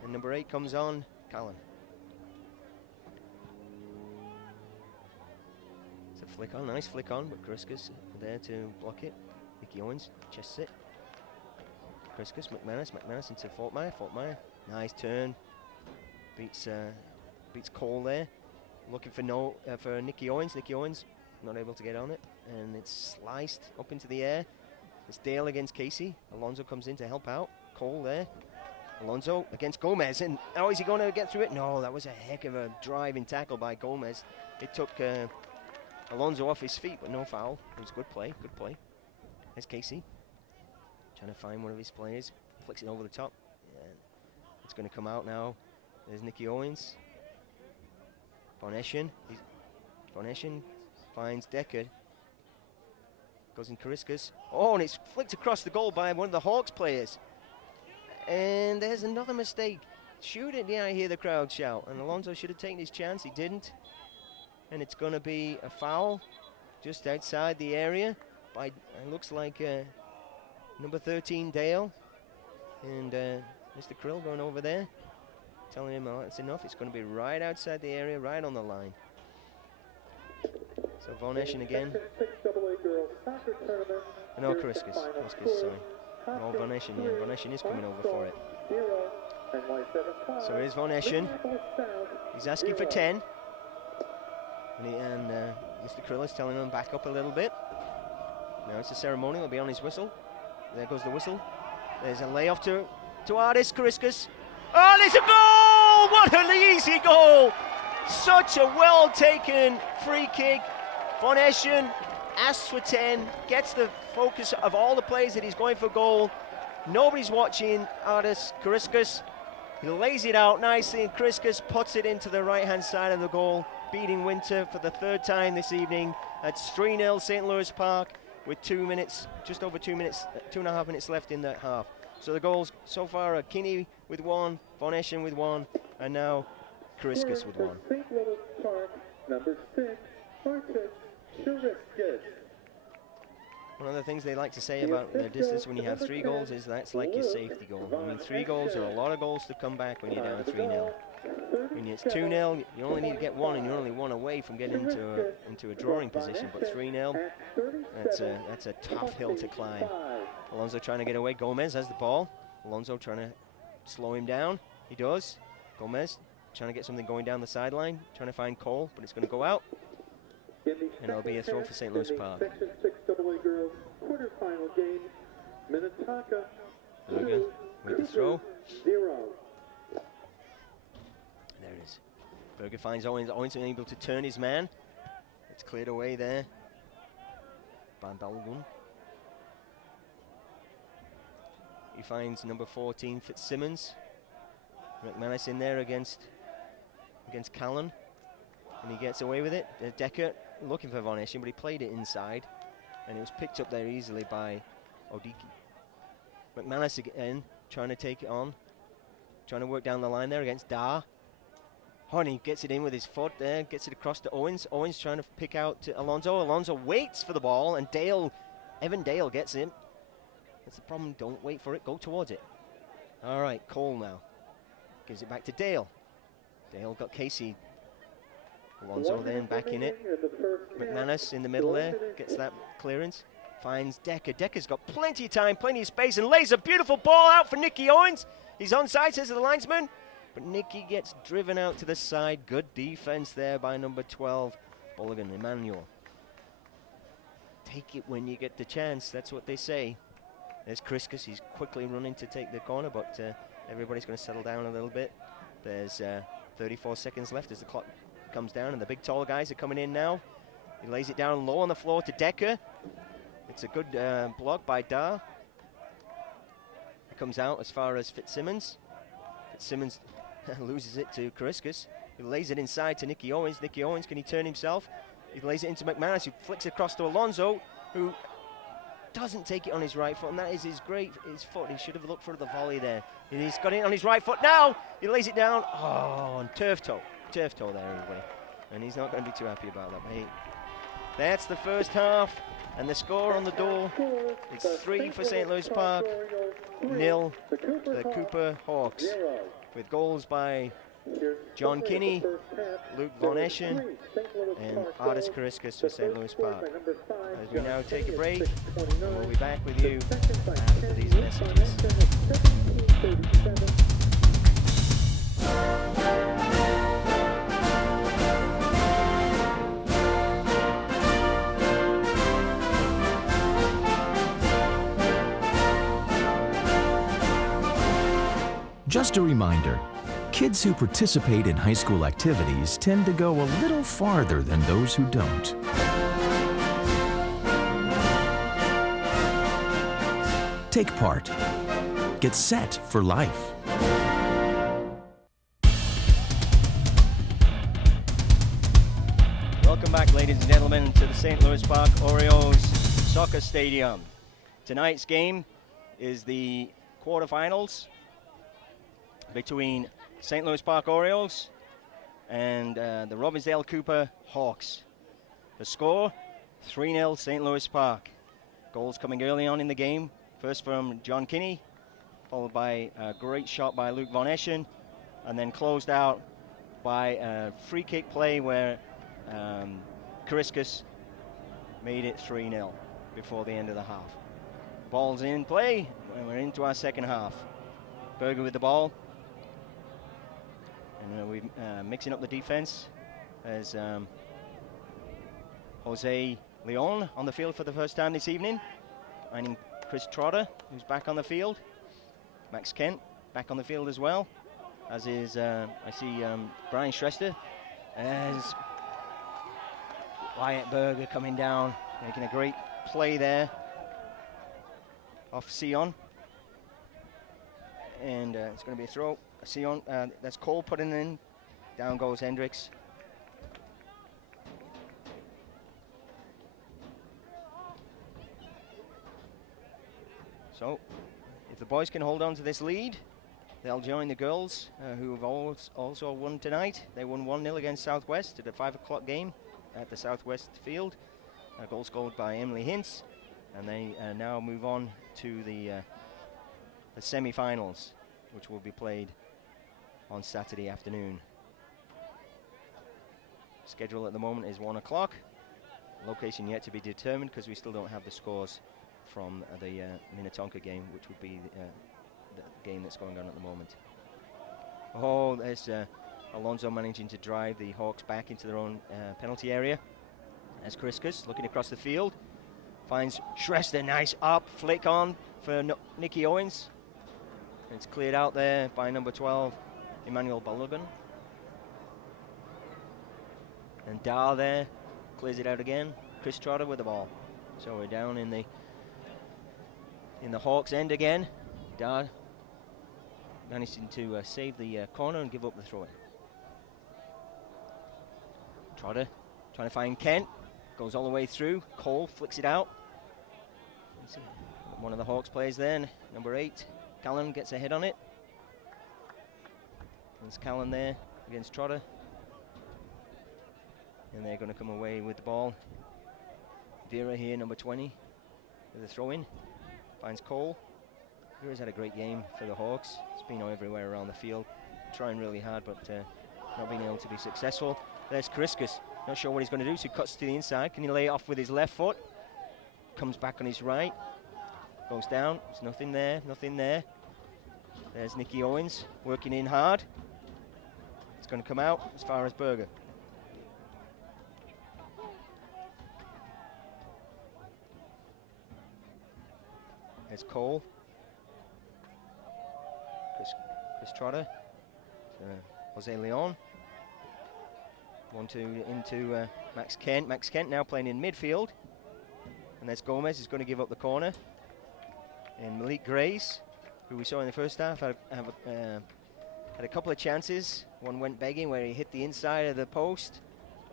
and number 8 comes on, Callan. It's a flick on, nice flick on, but Kariskas there to block it. Nicky Owens chests it. Kariskas, McManus into Fortmeyer. Nice turn. Beats Cole there. Looking for Nicky Owens. Nicky Owens not able to get on it, and it's sliced up into the air. It's Dale against Casey. Alonso comes in to help out. Cole there. Alonso against Gomez, and oh, is he going to get through it? No, that was a heck of a driving tackle by Gomez. It took Alonso off his feet, but no foul. It was good play. There's Casey trying to find one of his players. Flicks it over the top. Yeah. It's going to come out now. There's Nicky Owens. Von Eschen finds Decker. Goes in Kariskas. Oh, and it's flicked across the goal by one of the Hawks players. And there's another mistake. Shoot it, yeah, I hear the crowd shout. And Alonso should have taken his chance, he didn't. And it's going to be a foul just outside the area by, it looks like number 13, Dale. And Mr. Krill going over there, telling him, oh, that's enough. It's going to be right outside the area, right on the line. So Von Eschen again. No, Kariskas, sorry. Oh, Von Eschen, yeah, Von Eschen is coming over for it. So here's Von Eschen. He's asking for 10. And Mr. Krill is telling him back up a little bit. Now it's a ceremonial, he'll be on his whistle. There goes the whistle. There's a layoff to Ardis Kariskas. Oh, there's a goal! What an easy goal! Such a well-taken free kick. Von Eschen asks for 10, gets the focus of all the players that he's going for goal. Nobody's watching Ardis Kariskas. He lays it out nicely, and Kariskas puts it into the right-hand side of the goal, beating Winter for the 3rd time this evening. It's 3-0 St. Louis Park with 2 minutes, just over 2 minutes, 2.5 minutes left in that half. So the goals so far are Kinney with 1, Von Eschen with 1, and now Kariskas with 1. St. Louis Park, number 6, Marcus Kariskas. One of the things they like to say about the distance when you have 3 goals is that's like your safety goal. I mean, 3 goals are a lot of goals to come back when you're down 3-0. When it's 2-0, you only need to get 1, and you're only 1 away from getting into a drawing position. But 3-0, that's a tough hill to climb. Alonso trying to get away. Gomez has the ball. Alonso trying to slow him down. He does. Gomez trying to get something going down the sideline, trying to find Cole, but it's going to go out. And it'll be a throw for St. Louis Park. Section 6 AA girls quarterfinal game. Minnetonka 2, with the throw. 0. There it is. Berger finds Owens. Owens unable to turn his man. It's cleared away there by Balgun. He finds number 14, Fitzsimmons. McManus in there against Callan. And he gets away with it. Decker looking for Von Eschen, but he played it inside. And it was picked up there easily by Odiki. McManus again, trying to take it on. Trying to work down the line there against Dar. Oh, and he gets it in with his foot there, gets it across to Owens. Owens trying to pick out to Alonso. Alonso waits for the ball, and Evan Dale gets him. That's the problem, don't wait for it, go towards it. All right, Cole now. Gives it back to Dale. Dale got Casey. Alonso then back in it. McManus in the middle there, gets that clearance. finds Decker. Decker's got plenty of time, plenty of space, and lays a beautiful ball out for Nicky Owens. He's onside, says the linesman, but Nicky gets driven out to the side. Good defense there by number 12, Mulligan, Emmanuel. Take it when you get the chance, that's what they say. There's Chriskus, he's quickly running to take the corner, but everybody's going to settle down a little bit. There's 34 seconds left as the clock comes down, and the big tall guys are coming in now. He lays it down low on the floor to Decker. It's a good block by Dar. It comes out as far as Fitzsimmons. Fitzsimmons loses it to Chriskus, who lays it inside to Nicky Owens. Nicky Owens, can he turn himself? He lays it into McManus, who flicks it across to Alonso, who doesn't take it on his right foot, and that is his foot. He should have looked for the volley there. He's got it on his right foot now. He lays it down. Oh, and turf toe there, everybody. And he's not going to be too happy about that. But hey, that's the first half, and the score on the door. It's 3 for St. Louis Park, 0 the Cooper Hawks, with goals by John Kinney, Luke Von Eschen, and Artis Kariskas for St. Louis Park. As we now take a break, and we'll be back with you after these messages. Just a reminder, kids who participate in high school activities tend to go a little farther than those who don't. Take part. Get set for life. Welcome back, ladies and gentlemen, to the St. Louis Park Orioles Soccer Stadium. Tonight's game is the quarterfinals between St. Louis Park Orioles and the Robbinsdale Cooper Hawks. The score, 3-0 St. Louis Park. Goals coming early on in the game. First from John Kinney, followed by a great shot by Luke Von Eschen, and then closed out by a free kick play where Kariskas made it 3-0 before the end of the half. Ball's in play, and we're into our second half. Berger with the ball. And we're mixing up the defense as Jose Leon on the field for the first time this evening. Finding Chris Trotter, who's back on the field. Max Kent back on the field as well. As is, I see Brian Shrester. As Wyatt Berger coming down, making a great play there off Sion. And it's going to be a throw. Sion, that's Cole putting in. Down goes Hendricks. So, if the boys can hold on to this lead, they'll join the girls who have also won tonight. They won 1-0 against Southwest at a 5 o'clock game at the Southwest field. A goal scored by Emily Hintz. And they now move on to the semi-finals, which will be played on Saturday afternoon. Schedule at the moment is 1 o'clock. Location yet to be determined because we still don't have the scores from the Minnetonka game, which would be the game that's going on at the moment. Oh, there's Alonso managing to drive the Hawks back into their own penalty area. As Kariskas looking across the field, finds Shrester, nice up, flick on for Nicky Owens. It's cleared out there by number 12, Emmanuel Balogun. And Dar there clears it out again. Chris Trotter with the ball. So we're down in the Hawks' end again. Dar managing to save the corner and give up the throw-in. Trotter trying to find Kent. Goes all the way through. Cole flicks it out. One of the Hawks players there, number 8. Callan gets a hit on it. There's Callan there against Trotter. And they're going to come away with the ball. Vera here, number 20, with a throw-in. Finds Cole. Vera's had a great game for the Hawks. It's been everywhere around the field. Trying really hard, but not being able to be successful. There's Kariskas. Not sure what he's going to do, so he cuts to the inside. Can he lay it off with his left foot? comes back on his right. Goes down. There's nothing there. Nothing there. There's Nicky Owens working in hard. It's going to come out as far as Berger. There's Cole. Chris Trotter. Jose Leon. 1-2 into Max Kent. Max Kent now playing in midfield. And there's Gomez, who's going to give up the corner. And Malik Grace, who we saw in the first half, had a couple of chances. One went begging where he hit the inside of the post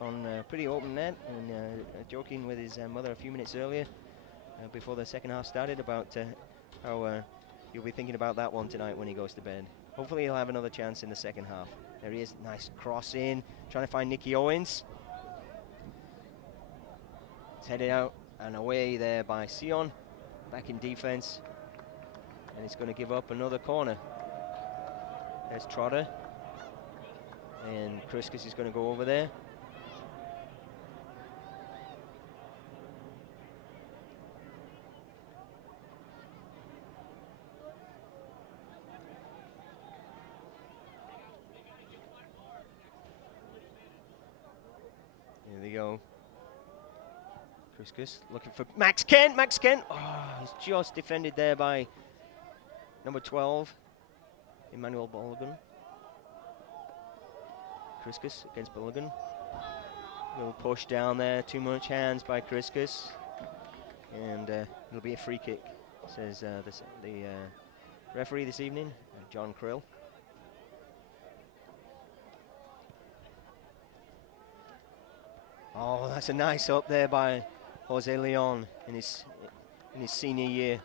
on a pretty open net. And joking with his mother a few minutes earlier, before the second half started, about how he'll be thinking about that one tonight when he goes to bed. Hopefully he'll have another chance in the second half. There he is, nice cross in, trying to find Nicky Owens. It's headed out and away there by Sion, back in defense. And he's going to give up another corner. There's Trotter. And Kriskus is going to go over there. Here they go. Kriskus looking for Max Kent. Max Kent. Oh, he's just defended there by number 12, Emmanuel Balogun. Kriskus against Balogun. Little push down there. Too much hands by Kriskus. And it'll be a free kick, says the referee this evening, John Krill. Oh, that's a nice up there by Jose Leon in his senior year.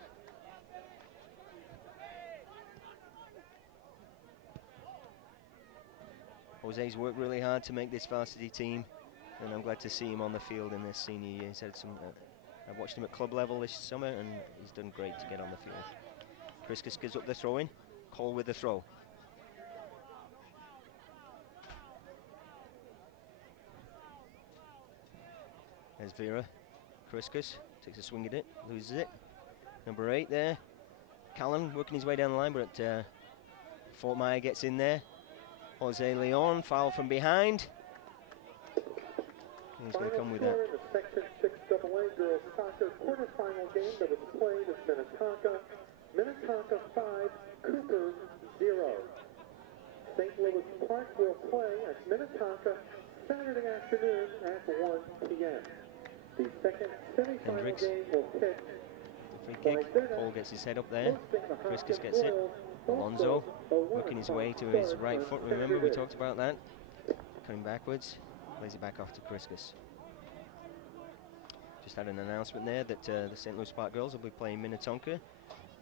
Jose's worked really hard to make this varsity team, and I'm glad to see him on the field in this senior year. He's had some. I've watched him at club level this summer, and he's done great to get on the field. Kriskus gives up the throw in. Cole with the throw. There's Vera. Kriskus takes a swing at it, loses it. Number 8 there. Callan working his way down the line, but Fort Meyer gets in there. Jose Leon, foul from behind. He's going to come with that. The Section 6 AA girls soccer quarterfinal game that was played at Minnetonka. Minnetonka 5, Cooper 0. St. Louis Park will play at Minnetonka Saturday afternoon at 1 p.m. The second semifinal Hendricks. game will pitch. Free kick. Cole gets his head up there. Kriskus gets it. Alonso working his way to his right foot. Remember, we talked about that. Coming backwards. Lays it back off to Kriskus. Just had an announcement there that the St. Louis Park girls will be playing Minnetonka,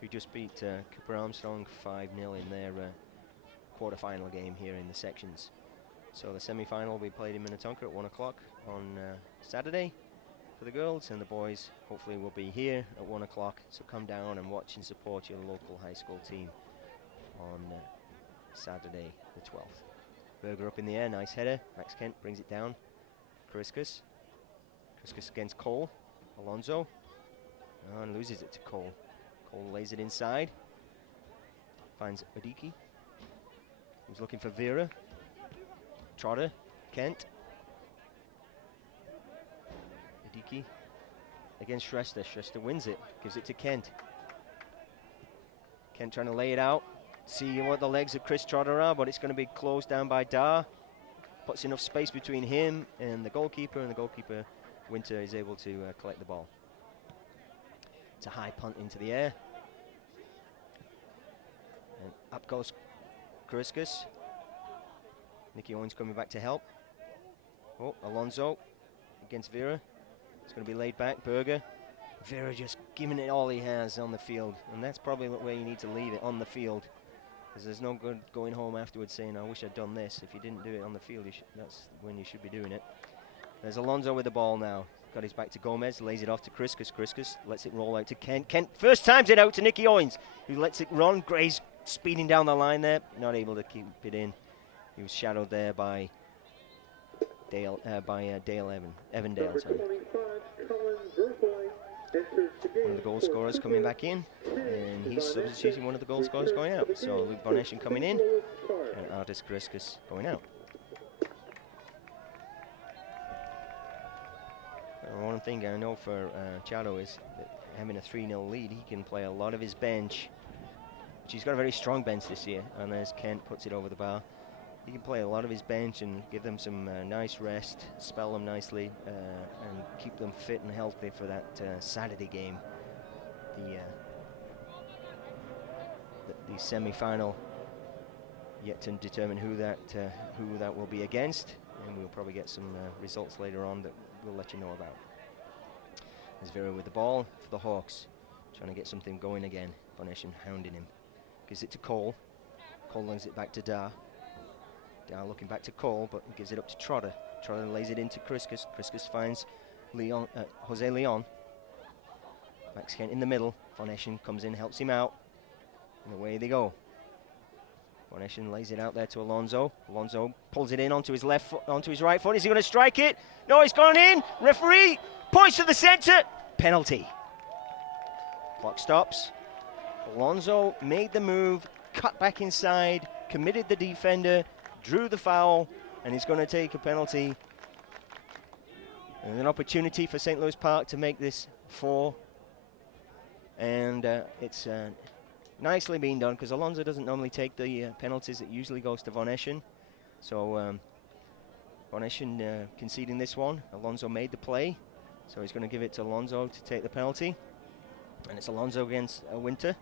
who just beat Cooper Armstrong 5-0 in their quarter-final game here in the sections. So the semi-final will be played in Minnetonka at 1 o'clock on Saturday for the girls, and the boys hopefully will be here at 1 o'clock. So come down and watch and support your local high school team on Saturday the 12th. Berger up in the air, nice header. Max Kent brings it down. Kriskus. Kriskus against Cole. Alonso. Oh, and loses it to Cole. Cole lays it inside. Finds Odiki. He's looking for Vera. Trotter. Kent. Odiki against Shrestha. Shrestha wins it. Gives it to Kent. Kent trying to lay it out. See what the legs of Chris Trotter are, but it's going to be closed down by Dar. Puts enough space between him and the goalkeeper Winter is able to collect the ball. It's a high punt into the air. And up goes Kriskus. Nicky Owens coming back to help. Oh, Alonso against Vera. It's going to be laid back. Berger. Vera just giving it all he has on the field, and that's probably where you need to leave it, on the field. Because there's no good going home afterwards saying, I wish I'd done this. If you didn't do it on the field, that's when you should be doing it. There's Alonso with the ball now. Got his back to Gomez, lays it off to Kriskus. Kriskus lets it roll out to Kent. Kent first times it out to Nicky Owens, who lets it run. Gray's speeding down the line there, not able to keep it in. He was shadowed there by Dale, Evandale. Sorry. 25, Cullen Verboy, one of the goal scorers coming back in, and he's substituting one of the goal scorers going out. So Luke Von Eschen coming in, and Artis Chriskus going out. And one thing I know for Chado is that having a 3-0 lead, he can play a lot of his bench, which he's got a very strong bench this year, and as Kent puts it over the bar, he can play a lot of his bench and give them some nice rest, spell them nicely, and keep them fit and healthy for that Saturday game, the semi-final. Yet to determine who that will be against, and we'll probably get some results later on that we'll let you know about. There's Vera with the ball for the Hawks, trying to get something going again. Von Eschen hounding him. Gives it to Cole. Cole lays it back to Dar. Dar looking back to Cole, but gives it up to Trotter. Trotter lays it into Chriskus. Chriskus finds Leon, Jose Leon. Max Kent in the middle. Von Eschen comes in, helps him out, and away they go. Von Eschen lays it out there to Alonso. Alonso pulls it in onto his left foot, onto his right foot. Is he going to strike it? No, it's gone in. Referee points to the centre. Penalty. Clock stops. Alonso made the move, cut back inside, committed the defender, drew the foul, and he's going to take a penalty. And an opportunity for St. Louis Park to make this 4. And it's nicely been done, because Alonso doesn't normally take the penalties. It usually goes to Von Eschen. So Von Eschen conceding this one. Alonso made the play, so he's going to give it to Alonso to take the penalty. And it's Alonso against Winter.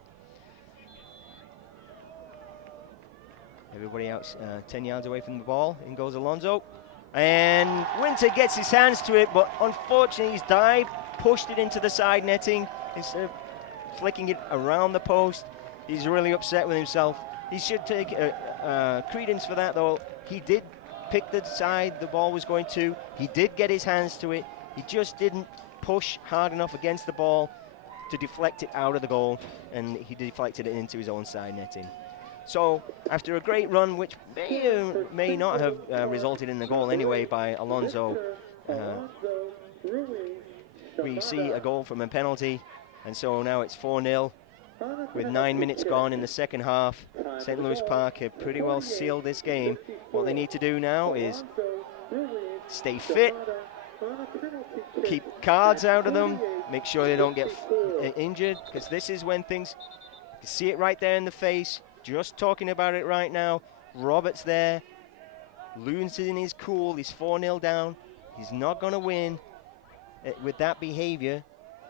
Everybody out 10 yards away from the ball. In goes Alonso. And Winter gets his hands to it, but unfortunately he's dived, pushed it into the side netting instead of flicking it around the post. He's really upset with himself. He should take credence for that, though. He did pick the side the ball was going to. He did get his hands to it. He just didn't push hard enough against the ball to deflect it out of the goal, and he deflected it into his own side netting. So after a great run, which may or may not have resulted in the goal anyway by Alonso, we see a goal from a penalty, and so now it's 4-0 with 9 minutes gone in the second half. St. Louis Park have pretty well sealed this game. What they need to do now is stay fit, keep cards out of them, make sure they don't get injured, because this is when things, you can see it right there in the face, just talking about it right now. Robert's there, losing his cool, he's 4-0 down, he's not going to win with that behavior,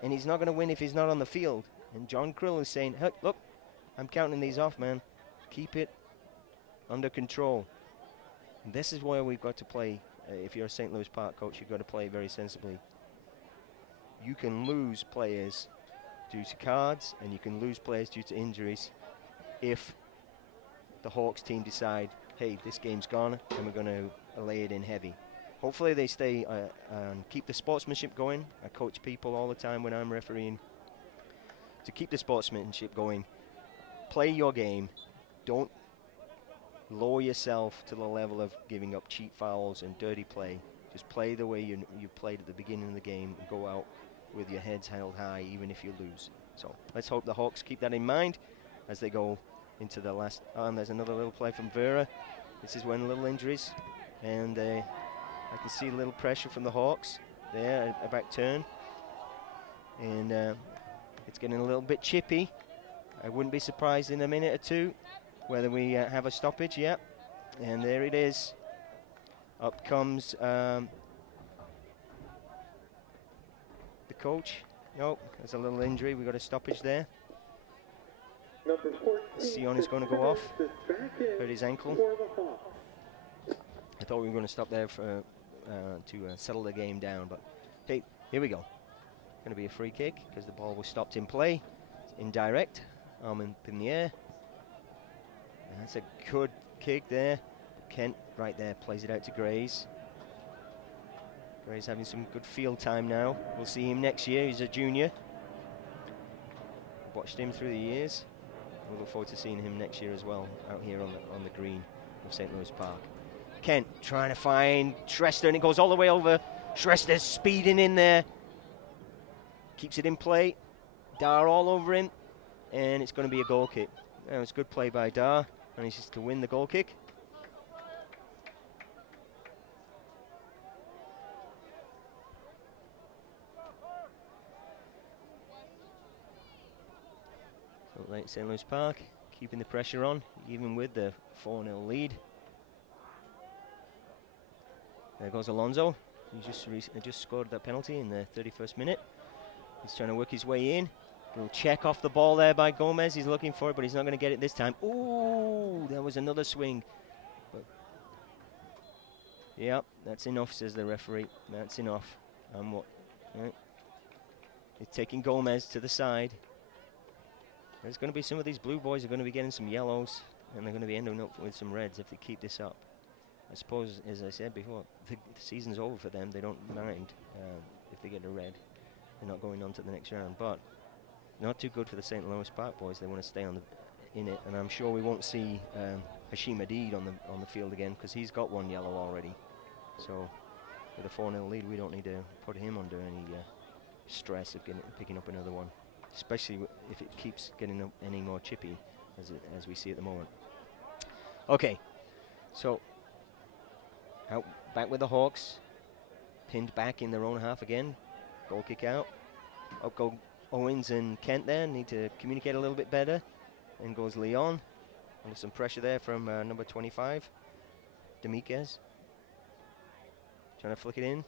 and he's not going to win if he's not on the field. And John Krill is saying, hey, look, I'm counting these off, man. Keep it under control. And this is where we've got to play. If you're a St. Louis Park coach, you've got to play very sensibly. You can lose players due to cards, and you can lose players due to injuries if the Hawks team decide, hey, this game's gone, and we're going to lay it in heavy. Hopefully they stay and keep the sportsmanship going. I coach people all the time when I'm refereeing to keep the sportsmanship going. Play your game. Don't lower yourself to the level of giving up cheap fouls and dirty play. Just play the way you played at the beginning of the game, and go out with your heads held high even if you lose. So let's hope the Hawks keep that in mind as they go into the last. And there's another little play from Vera. This is when little injuries, and I can see a little pressure from the Hawks there, a back turn, and it's getting a little bit chippy. I wouldn't be surprised in a minute or two whether we have a stoppage. Yep, and there it is. Up comes the coach. Nope, there's a little injury. We've got a stoppage there. Sion is going to go off. Hurt his ankle. I thought we were going to stop there for to settle the game down, but hey, here we go. Going to be a free kick because the ball was stopped in play. Indirect, arm up in the air. And that's a good kick there. Kent right there plays it out to Grays. Grays having some good field time now. We'll see him next year. He's a junior. Watched him through the years. We'll look forward to seeing him next year as well, out here on the green of St. Louis Park. Kent trying to find Shrestha, and it goes all the way over. Shrestha's speeding in there. keeps it in play. Dar all over him, and it's going to be a goal kick. That was good play by Dar, manages to win the goal kick. So late St. Louis Park, keeping the pressure on, even with the 4-0 lead. There goes Alonso. He just scored that penalty in the 31st minute. He's trying to work his way in. Little check off the ball there by Gomez. He's looking for it, but he's not going to get it this time. Ooh, there was another swing. But yep, that's enough, says the referee. That's enough. And what? Right. He's taking Gomez to the side. There's going to be some of these blue boys are going to be getting some yellows, and they're going to be ending up with some reds if they keep this up. I suppose, as I said before, the season's over for them. They don't mind if they get a red. They're not going on to the next round, but not too good for the St. Louis Park boys. They want to stay in it, and I'm sure we won't see Hashim Adid on the field again because he's got one yellow already. So with a 4-0 lead, we don't need to put him under any stress of picking up another one, especially if it keeps getting up any more chippy as we see at the moment. Okay, so out back with the Hawks, pinned back in their own half again. Goal kick out. Up go Owens and Kent there, need to communicate a little bit better. In goes Leon. Under some pressure there from number 25, Dominguez. Trying to flick it in.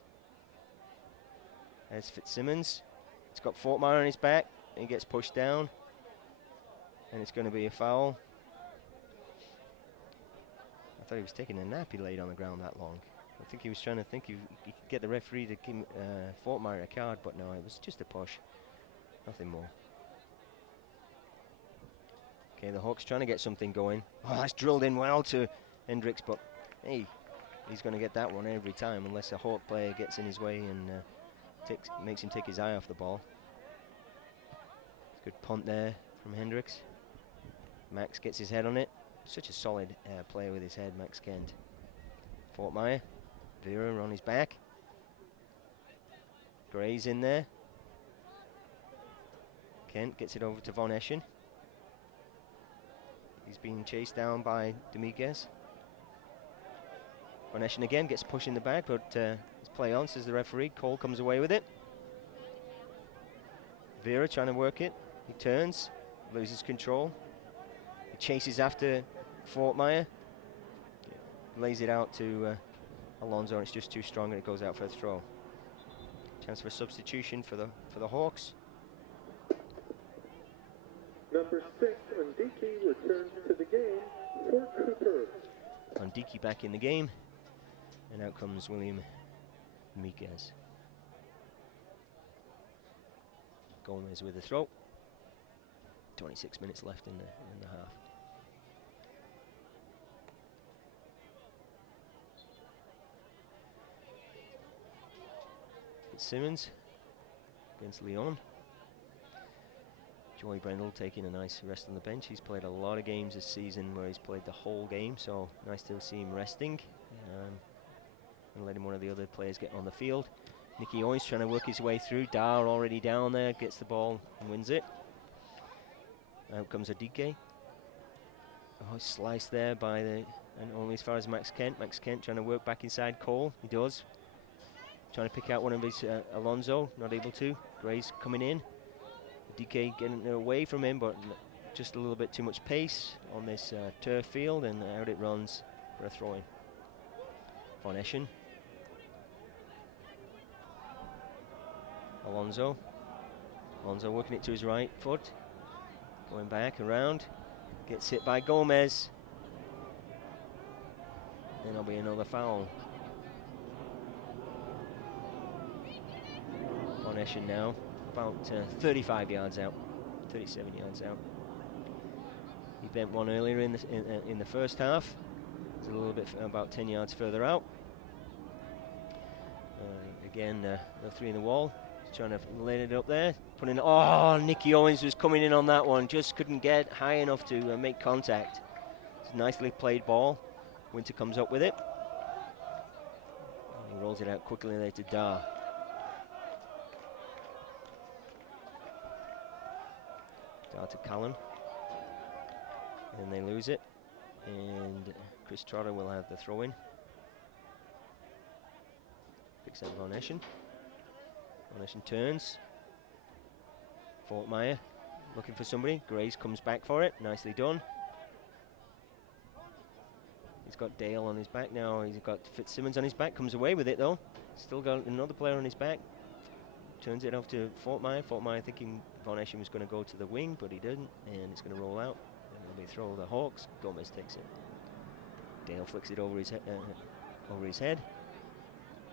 There's Fitzsimmons. It's got Fortmeyer on his back. He gets pushed down. And it's going to be a foul. I thought he was taking a nap. He laid on the ground that long. I think he was trying to think he could get the referee to give Fortmeyer a card, but no, it was just a push. Nothing more. Okay, the Hawks trying to get something going. Oh, that's drilled in well to Hendricks, but hey, he's going to get that one every time unless a Hawk player gets in his way and makes him take his eye off the ball. Good punt there from Hendricks. Max gets his head on it. Such a solid player with his head, Max Kent. Fortmeyer. Vera on his back. Gray's in there. Kent gets it over to Von Eschen. He's being chased down by Dominguez. Von Eschen again gets pushed in the back, but it's play on, says the referee. Cole comes away with it. Vera trying to work it. He turns, loses control. He chases after Fortmeyer. Lays it out to Alonso, and it's just too strong, and it goes out for a throw. Chance for a substitution for the Hawks. Number 6, Ondiki, returns to the game for Cooper. Ondiki back in the game, and out comes William Dominguez. Gomez with the throw. 26 minutes left in the half. Simmons against Leon. Joey Brendel taking a nice rest on the bench. He's played a lot of games this season where he's played the whole game, so nice to see him resting and letting one of the other players get on the field. Nicky Owens trying to work his way through. Dar already down there, gets the ball and wins it. Out comes Adike. Oh, sliced there by and only as far as Max Kent. Max Kent trying to work back inside Cole. He does. Trying to pick out one of his Alonso, not able to. Gray's coming in. DK getting away from him, but just a little bit too much pace on this turf field, and out it runs for a throw-in. Von Eschen. Alonso. Alonso working it to his right foot. Going back around. Gets hit by Gomez. And there'll be another foul. Von Eschen now, about 35 yards out, 37 yards out. He bent one earlier in the first half. It's a little bit about 10 yards further out. Again, the three in the wall. Trying to lay it up there. Putting. Oh, Nicky Owens was coming in on that one. Just couldn't get high enough to make contact. It's a nicely played ball. Winter comes up with it. And he rolls it out quickly there to Dar. out to Callan. And they lose it. And Chris Trotter will have the throw in. Picks up Von Eschen. Von Eschen turns. Fortmeyer looking for somebody. Grace comes back for it. Nicely done. He's got Dale on his back now. He's got Fitzsimmons on his back. Comes away with it though. Still got another player on his back. Turns it off to Fortmeyer. Fortmeyer thinking Von Eschen was going to go to the wing, but he didn't. And it's going to roll out. And it'll be throw the Hawks. Gomez takes it. Dale flicks it over his head.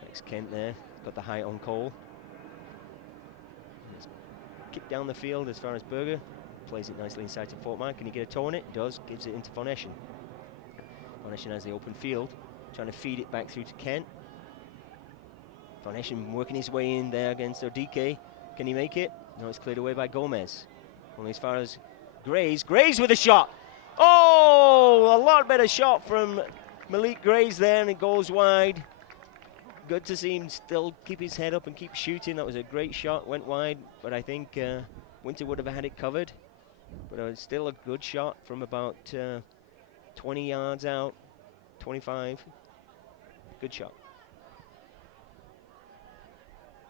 Next Kent there. Got the height on Cole. Kick down the field as far as Berger. Plays it nicely inside to Fortmeyer. Can he get a toe on it? Does. Gives it into Von Eschen. Von Eschen has the open field. Trying to feed it back through to Kent. Von Eschen working his way in there against Odike. Can he make it? No, it's cleared away by Gomez. Only as far as Grays. Grays with a shot! Oh! A lot better shot from Malik Grays there, and it goes wide. Good to see him still keep his head up and keep shooting. That was a great shot, went wide, but I think Winter would have had it covered. But it was still a good shot from about 20 yards out, 25. Good shot.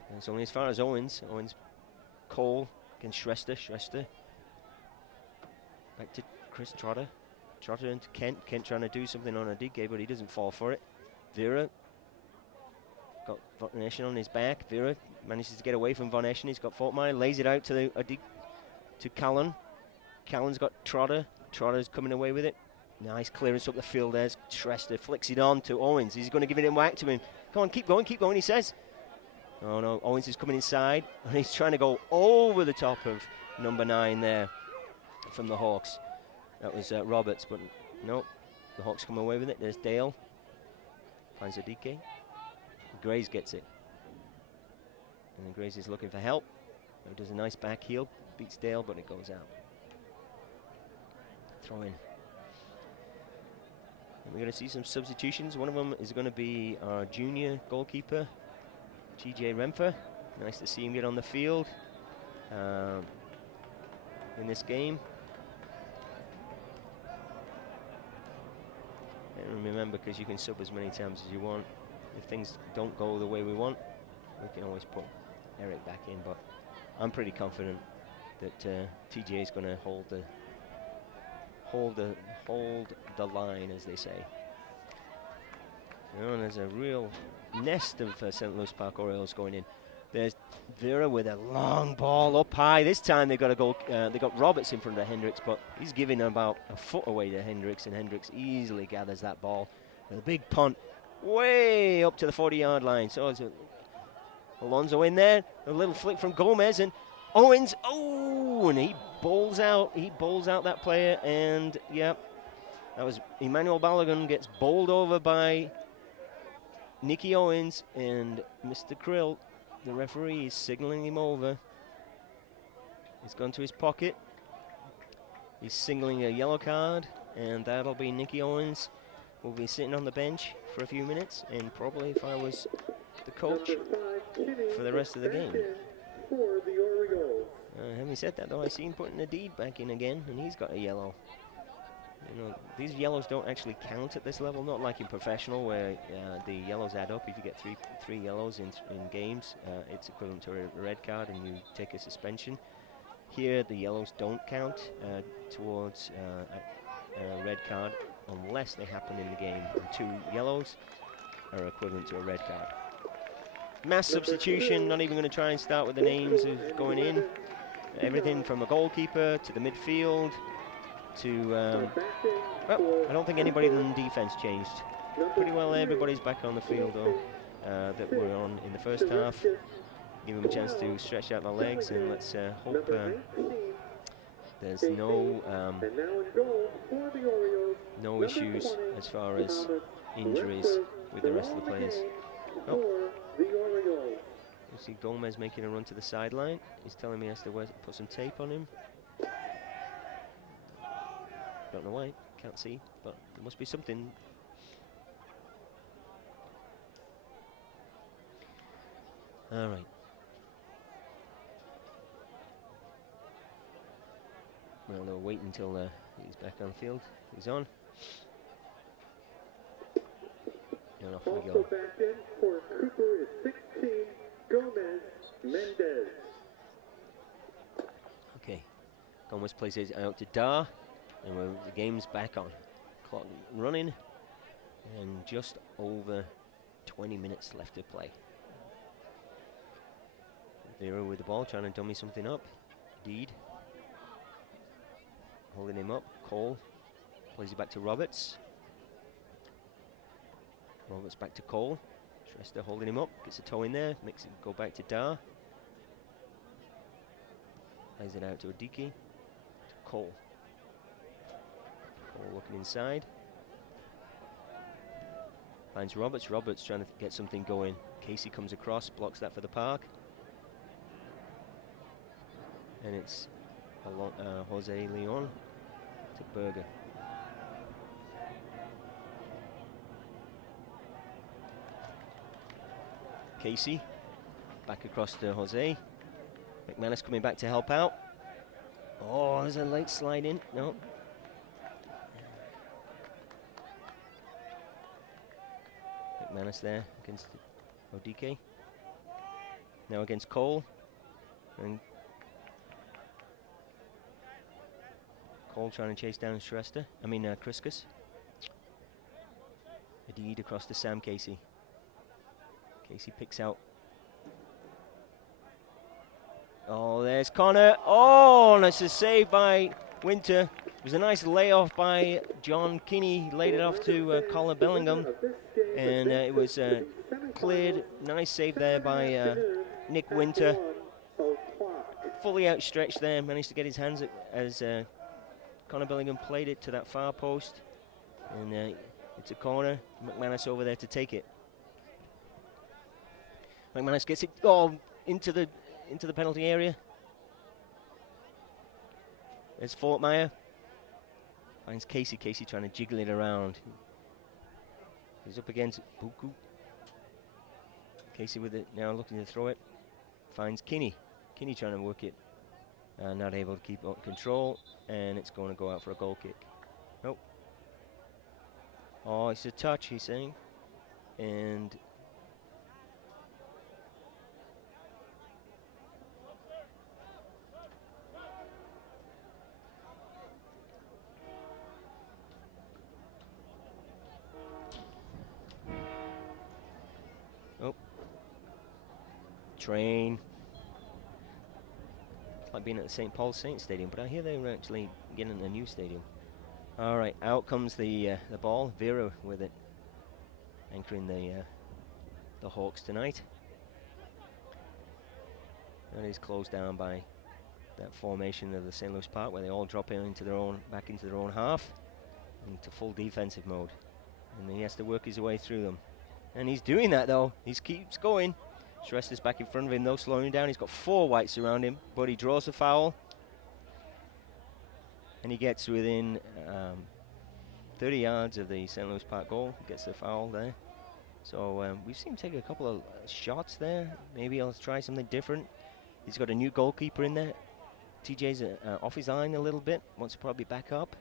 And it's only as far as Owens. Owens, Cole against Shrestha. Shrestha back to Chris Trotter. Trotter into Kent. Kent trying to do something on Odike, but he doesn't fall for it. Vera got Von Eschen on his back. Vera manages to get away from Von Eschen. He's got Fortmeyer, lays it out to to Callan. Callan's got Trotter. Trotter's coming away with it. Nice clearance up the field there. Shrestha flicks it on to Owens. He's going to give it back to him. Come on, keep going, he says. Oh no, Owens is coming inside, and he's trying to go over the top of number 9 there from the Hawks. That was Roberts, but no, the Hawks come away with it. There's Dale. Finds Odike. Grays gets it. And then Grays is looking for help. He does a nice back heel, beats Dale, but it goes out. Throw in. And we're going to see some substitutions. One of them is going to be our junior goalkeeper, G.J. Rempher. Nice to see him get on the field in this game. And remember, because you can sub as many times as you want. If things don't go the way we want, we can always put Eric back in. But I'm pretty confident that TJ is going to hold the line, as they say. You know, and there's a real nest of St. Louis Park Orioles going in. There's Vera with a long ball up high. This time they got a goal. They got Roberts in front of Hendricks, but he's giving about a foot away to Hendricks, and Hendricks easily gathers that ball. And a big punt way up to the 40-yard line. So it's Alonso in there. A little flick from Gomez, and Owens. Oh, and he bowls out. He bowls out that player, and yep, that was Emmanuel Balogun gets bowled over by Nicky Owens, and Mr. Krill, the referee, is signaling him over. He's gone to his pocket. He's signaling a yellow card, and that'll be Nicky Owens. Will be sitting on the bench for a few minutes, and probably, if I was the coach, for the rest of the game. Having said that, though, I see him putting the deed back in again, and he's got a yellow. You know, these yellows don't actually count at this level, not like in professional where the yellows add up. If you get three yellows in games, it's equivalent to a red card, and you take a suspension. Here, the yellows don't count towards a red card unless they happen in the game, and 2 yellows are equivalent to a red card. Mass substitution, not even going to try and start with the names who's going in. Everything from a goalkeeper to the midfield to, well, I don't think anybody in defense changed. Pretty well everybody's back on the field, though, that were on in the first half. Give them a chance to stretch out their legs, and let's hope there's no issues as far as injuries with the rest of the players. Oh. You see Gomez making a run to the sideline. He's telling me he has to put some tape on him. Don't know why, can't see, but there must be something. All right. Well, they'll wait until he's back on the field. He's on. And off we Also go. back in for Cooper is 16, Gomez Mendez. Okay. Gomez plays it out to Dar. And the game's back on. Clock running. And just over 20 minutes left to play. Vera with the ball, trying to dummy something up. Deed. Holding him up. Cole plays it back to Roberts. Roberts back to Cole. Shrestha holding him up. Gets a toe in there. Makes it go back to Dar. Plays it out to Odike. To Cole. Cole looking inside. Finds Roberts. Roberts trying to get something going. Casey comes across. Blocks that for the Park. And it's Jose Leon to Berger. Casey back across to Jose. McManus coming back to help out. Oh, there's a late slide in. No. McManus there against Odike. Now against Cole. And Cole trying to chase down Kriskus. A deed across to Sam Casey. Casey picks out. Oh, there's Connor. Oh, and it's a save by Winter. It was a nice layoff by John Kinney. Laid it off to Colin Bellingham. And it was cleared. Nice save there by Nick Winter. Fully outstretched there. Managed to get his hands as Conor Bellingham played it to that far post. And it's a corner. McManus over there to take it. McManus gets it into the penalty area. There's Fortmeyer. Finds Casey. Casey trying to jiggle it around. He's up against Buku. Casey with it now looking to throw it. Finds Kinney. Kinney trying to work it. Not able to keep control. And it's going to go out for a goal kick. Nope. Oh, it's a touch, he's saying. And train. It's like being at the St. Paul's Saints Stadium, but I hear they were actually getting a new stadium. All right, out comes the ball. Vera with it, anchoring the Hawks tonight. That is closed down by that formation of the St. Louis Park, where they all drop back into their own half, into full defensive mode, and he has to work his way through them. And he's doing that though. He keeps going. Shrestha's back in front of him, no slowing him down. He's got 4 whites around him, but he draws a foul. And he gets within 30 yards of the St. Louis Park goal. Gets the foul there. So we've seen him take a couple of shots there. Maybe he'll try something different. He's got a new goalkeeper in there. TJ's off his line a little bit. Wants to probably back up.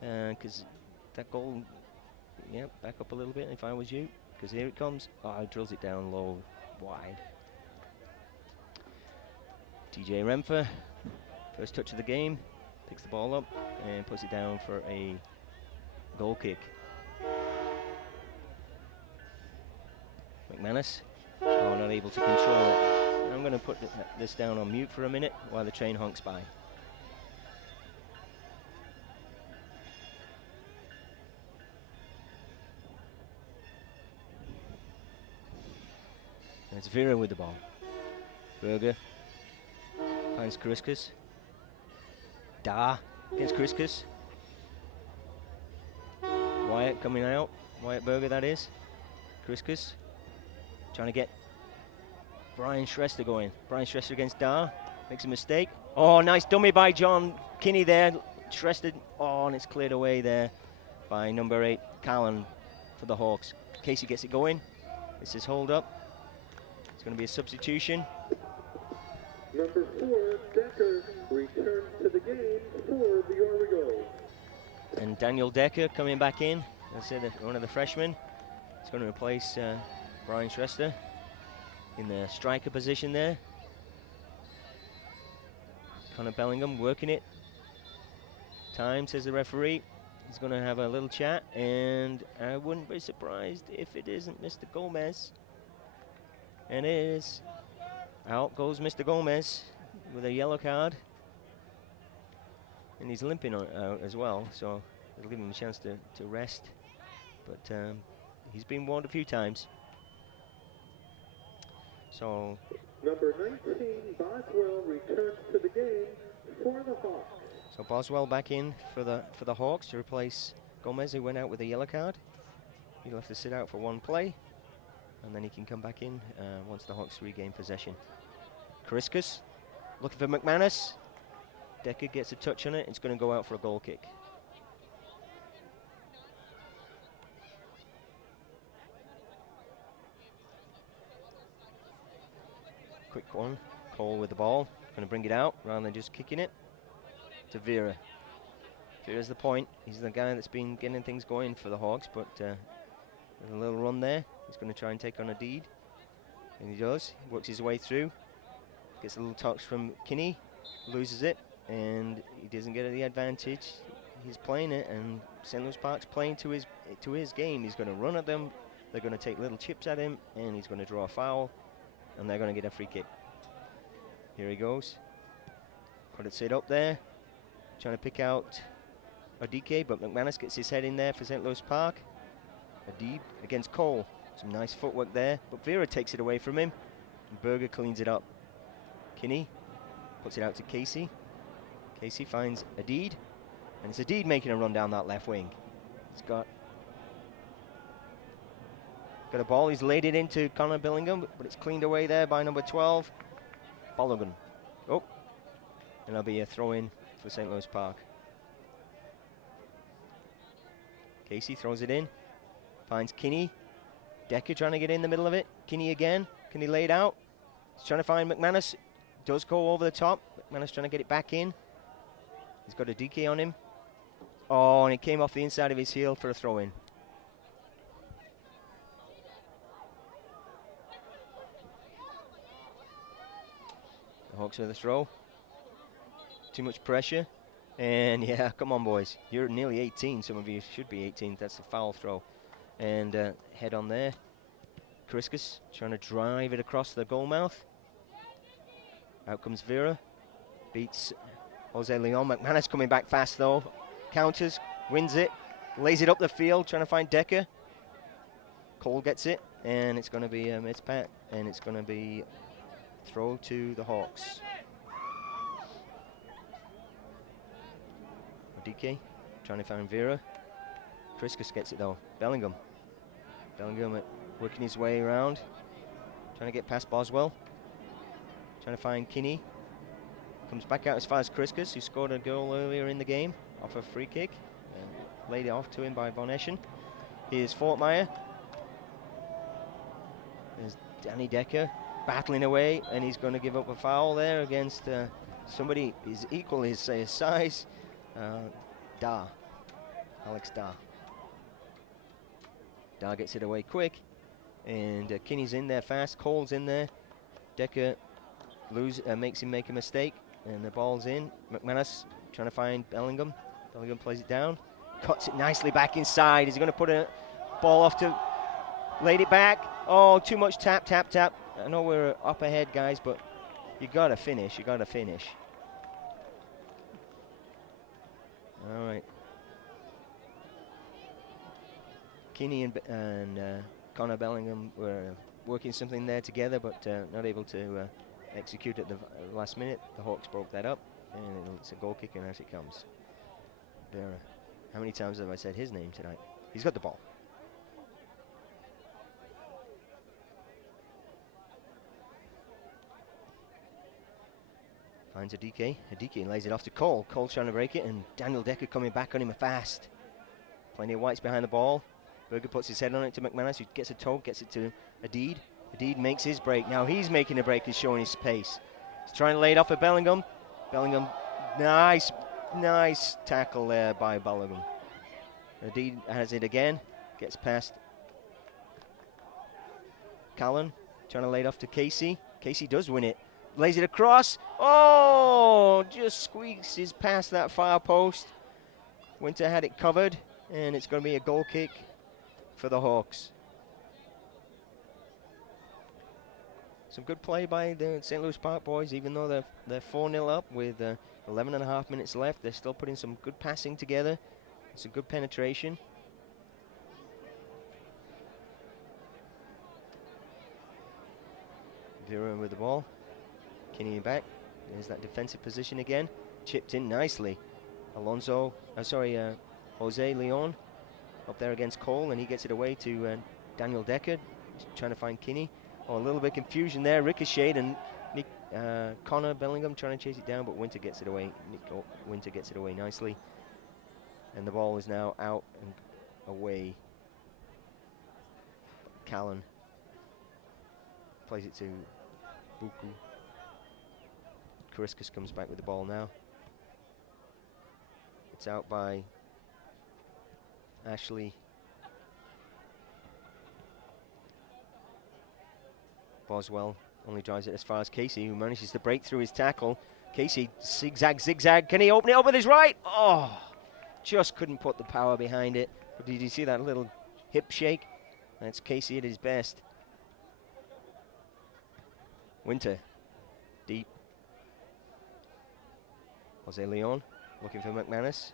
Because that goal, back up a little bit if I was you. Because here it comes. Oh, he drills it down low. Wide. TJ Renfer, first touch of the game, picks the ball up and puts it down for a goal kick. McManus, not able to control it. I'm going to put this down on mute for a minute while the train honks by. It's Vera with the ball. Berger finds Kriskus. Da against Kriskus. Wyatt coming out. Wyatt Berger, that is. Kriskus trying to get Brian Shrestha going. Brian Shrestha against Da. Makes a mistake. Oh, nice dummy by John Kinney there. Shrestha. Oh, and it's cleared away there by number 8, Callan, for the Hawks. Casey gets it going. This is hold up. It's going to be a substitution. Number 4, Decker, returns to the game for the Orioles. And Daniel Decker coming back in. I said one of the freshmen. He's going to replace Brian Shrester in the striker position there. Connor Bellingham working it. Time, says the referee. He's going to have a little chat, and I wouldn't be surprised if it isn't Mr. Gomez. And it is. Out goes Mr. Gomez with a yellow card. And he's limping out as well, so it'll give him a chance to rest. But he's been warned a few times. So number 19, Boswell, returns to the game for the Hawks. So Boswell back in for the Hawks to replace Gomez, who went out with a yellow card. He'll have to sit out for one play, and then he can come back in once the Hawks regain possession. Kariskas looking for McManus. Decker gets a touch on it. It's going to go out for a goal kick. Quick one. Cole with the ball. Going to bring it out rather than just kicking it to Vera. Vera's the point. He's the guy that's been getting things going for the Hawks, but there's a little run there. He's going to try and take on a deed. And he does. He works his way through. Gets a little touch from Kinney. Loses it. And he doesn't get the advantage. He's playing it, and St. Louis Park's playing to his game. He's going to run at them. They're going to take little chips at him, and he's going to draw a foul, and they're going to get a free kick. Here he goes. Put it sit up there. Trying to pick out Odike, but McManus gets his head in there for St. Louis Park. Adib against Cole. Some nice footwork there, but Vera takes it away from him. And Berger cleans it up. Kinney puts it out to Casey. Casey finds Adid, and it's Adid making a run down that left wing. He's got a ball. He's laid it into Connor Bellingham, but it's cleaned away there by number 12, Balogun. Oh, and there'll be a throw-in for St. Louis Park. Casey throws it in, finds Kinney. Decker trying to get in the middle of it. Kinney again. Can he lay it out? He's trying to find McManus. Does go over the top. McManus trying to get it back in. He's got a DK on him. Oh, and it came off the inside of his heel for a throw-in. The Hawks with a throw. Too much pressure. And yeah, come on, boys. You're nearly 18. Some of you should be 18. That's a foul throw. And head on there. Kariskas trying to drive it across the goal mouth. Out comes Vera. Beats Jose Leon. McManus coming back fast though. Counters, wins it, lays it up the field, trying to find Decker. Cole gets it, and it's going to be a mispat, and it's going to be throw to the Hawks. DK trying to find Vera. Kariskas gets it though. Bellingham working his way around, trying to get past Boswell. Trying to find Kinney. Comes back out as far as Kariskas, who scored a goal earlier in the game off a free kick. And laid it off to him by Von Eschen. Here's Fortmeyer. There's Danny Decker battling away, and he's going to give up a foul there against somebody is equal his size. Alex Dar. Dar gets it away quick, and Kinney's in there fast. Cole's in there. Decker makes him make a mistake, and the ball's in. McManus trying to find Bellingham. Bellingham plays it down, cuts it nicely back inside. Is he going to put a ball off to laid it back? Oh, too much tap. I know we're up ahead, guys, but you got to finish. All right. Kinney and Connor Bellingham were working something there together, but not able to execute at the last minute. The Hawks broke that up, and it's a goal kick, and out it comes. Vera. How many times have I said his name tonight? He's got the ball. Finds a DK. Lays it off to Cole. Cole's trying to break it, and Daniel Decker coming back on him fast. Plenty of whites behind the ball. Berger puts his head on it to McManus, who gets a toe, gets it to Adid. Adid makes his break. Now he's making a break and showing his pace. He's trying to lay it off at Bellingham. Bellingham, nice tackle there by Bellingham. Adid has it again, gets past Callan, trying to lay it off to Casey. Casey does win it, lays it across. Oh, just squeezes past that far post. Winter had it covered, and it's going to be a goal kick for the Hawks. Some good play by the St. Louis Park boys, even though they're 4-0 up with 11 and a half minutes left. They're still putting some good passing together, some good penetration. Vera with the ball. Kinney back. There's that defensive position again. Chipped in nicely. Jose Leon up there against Cole, and he gets it away to Daniel Decker, trying to find Kinney. Oh, a little bit of confusion there. Ricocheted, and Connor Bellingham trying to chase it down, but Winter gets it away. Winter gets it away nicely. And the ball is now out and away. Callan plays it to Buku. Kariskas comes back with the ball now. It's out by Ashley. Boswell only drives it as far as Casey, who manages to break through his tackle. Casey, zigzag. Can he open it up with his right? Oh, just couldn't put the power behind it. But did you see that little hip shake? That's Casey at his best. Winter, deep. Jose Leon looking for McManus.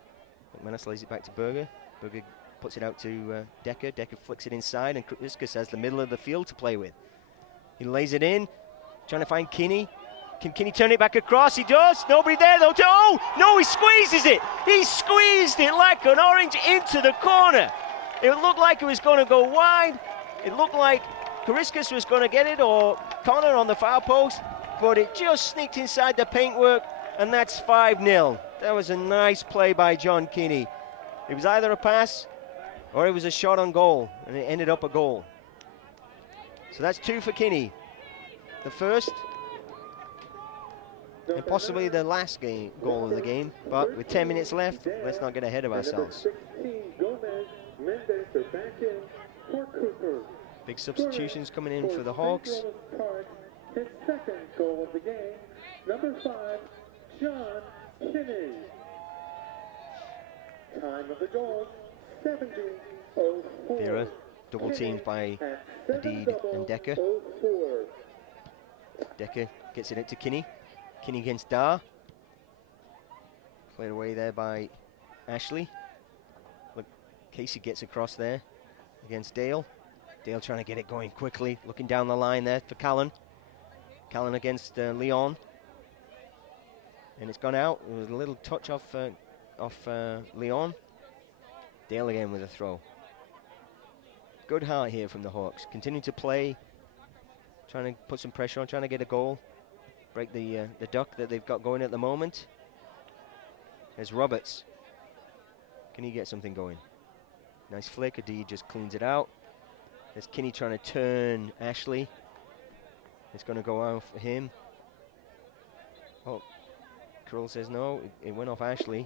McManus lays it back to Berger. Berger puts it out to Decker. Decker flicks it inside, and Kariskas has the middle of the field to play with. He lays it in, trying to find Kinney. Can Kinney turn it back across? He does. Nobody there though. Oh, no, he squeezes it. He squeezed it like an orange into the corner. It looked like it was going to go wide. It looked like Kariskas was going to get it, or Connor on the far post, but it just sneaked inside the paintwork, and that's 5-0. That was a nice play by John Kinney. It was either a pass or it was a shot on goal, and it ended up a goal. So that's 2 for Kinney. The first and possibly the last goal of the game, but with 10 minutes left, let's not get ahead of ourselves. Big substitutions coming in for the Hawks. His second goal of the game, number 5, John Kinney. Time of the goal, 70:04. Vera double teamed by Adid and Decker. Decker gets it into Kinney. Kinney against Dar. Played away there by Ashley. Look, Casey gets across there against Dale. Dale trying to get it going quickly, looking down the line there for Callan. Callan against Leon. And it's gone out. It was a little touch off Leon. Dale again with a throw. Good heart here from the Hawks. Continue to play, trying to put some pressure on, trying to get a goal. Break the duck that they've got going at the moment. There's Roberts. Can he get something going? Nice flick. Adid just cleans it out. There's Kinney trying to turn Ashley. It's going to go out for him. Oh, Krull says no. It went off Ashley.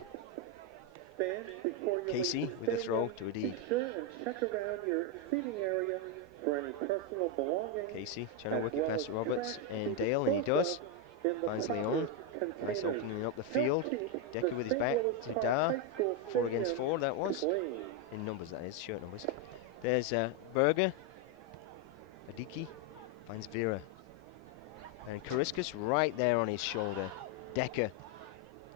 Casey with the throw to Adid. Casey trying to work it past Roberts and Dale, and he does. Finds Leon. Nice opening up the field. Decker with his back to Dar. 4 against 4, that was. In numbers, that is, shirt numbers. There's Berger. Adiki finds Vera. And Kariskas right there on his shoulder. Decker.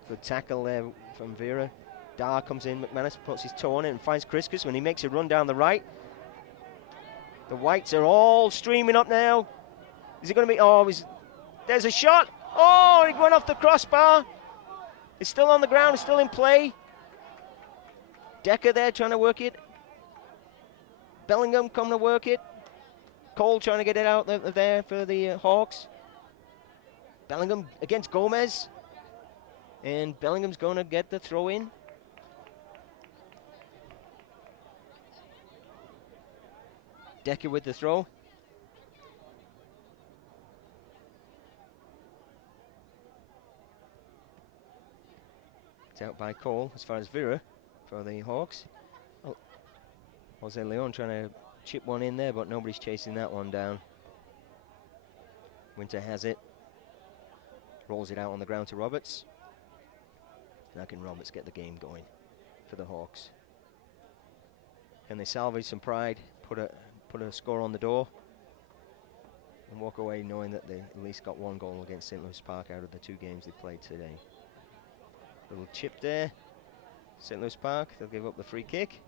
Good tackle there from Vera. Dar comes in. McManus puts his toe on it and finds Kariskas when he makes a run down the right. The whites are all streaming up now. Is it going to be... Oh, there's a shot. Oh, it went off the crossbar. It's still on the ground. It's still in play. Decker there trying to work it. Bellingham coming to work it. Cole trying to get it out there for the Hawks. Bellingham against Gomez. And Bellingham's going to get the throw in. Decker with the throw. Flicked out by Cole as far as Vera for the Hawks. Oh, Jose Leon trying to chip one in there, but nobody's chasing that one down. Winter has it. Rolls it out on the ground to Roberts. Now can Roberts get the game going for the Hawks? Can they salvage some pride, put a score on the door, and walk away knowing that they at least got one goal against St. Louis Park out of the 2 games they played today? Little chip there. St. Louis Park, they'll give up the free kick.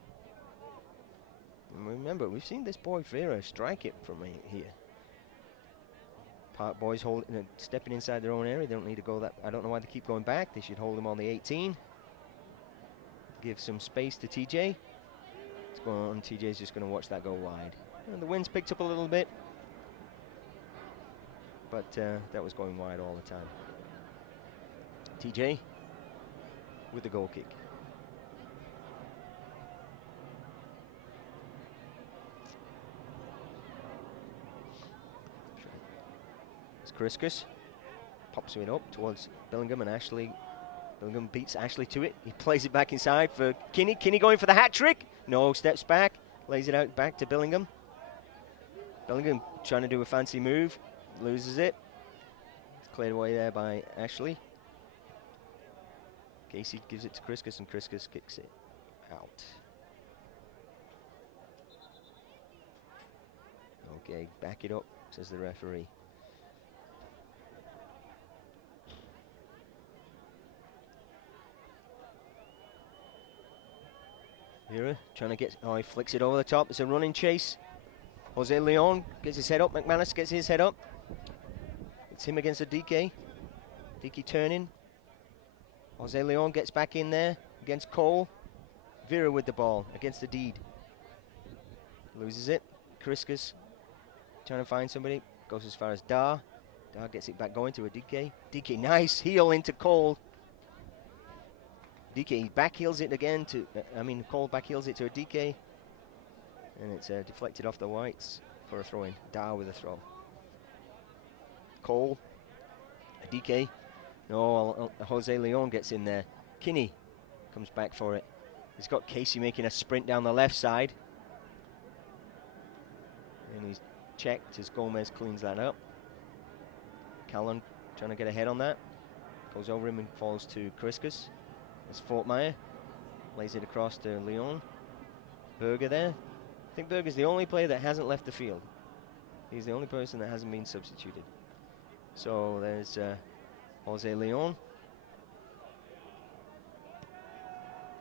And remember, we've seen this boy Vera strike it from here. Park boys stepping inside their own area. They don't need to go that. I don't know why they keep going back. They should hold them on the 18. Give some space to TJ. It's going on. TJ's just going to watch that go wide. And the wind's picked up a little bit, but that was going wide all the time. TJ with the goal kick. It's Kriskus. Pops it up towards Bellingham and Ashley. Bellingham beats Ashley to it. He plays it back inside for Kinney. Kinney going for the hat trick. No, steps back. Lays it out back to Bellingham. Bellingham trying to do a fancy move. Loses it. It's cleared away there by Ashley. Casey gives it to Kriskus and Kriskus kicks it out. Okay, back it up, says the referee. Vera trying to get, he flicks it over the top. It's a running chase. Jose Leon gets his head up. McManus gets his head up. It's him against a DK. DK turning. Jose Leon gets back in there against Cole. Vera with the ball against the Deed. Loses it. Kriskus trying to find somebody. Goes as far as Dar. Dar gets it back going to a DK. DK, nice heel into Cole. DK backheels it again to, Cole backheels it to a DK. And it's deflected off the whites for a throw-in. Dar with a throw. Cole, a DK. No, Jose Leon gets in there. Kinney comes back for it. He's got Casey making a sprint down the left side. And he's checked as Gomez cleans that up. Callan trying to get ahead on that. Goes over him and falls to Kriskus. There's Fortmeyer. Lays it across to Leon. Berger there. I think Berger's the only player that hasn't left the field. He's the only person that hasn't been substituted. So there's Jose Leon.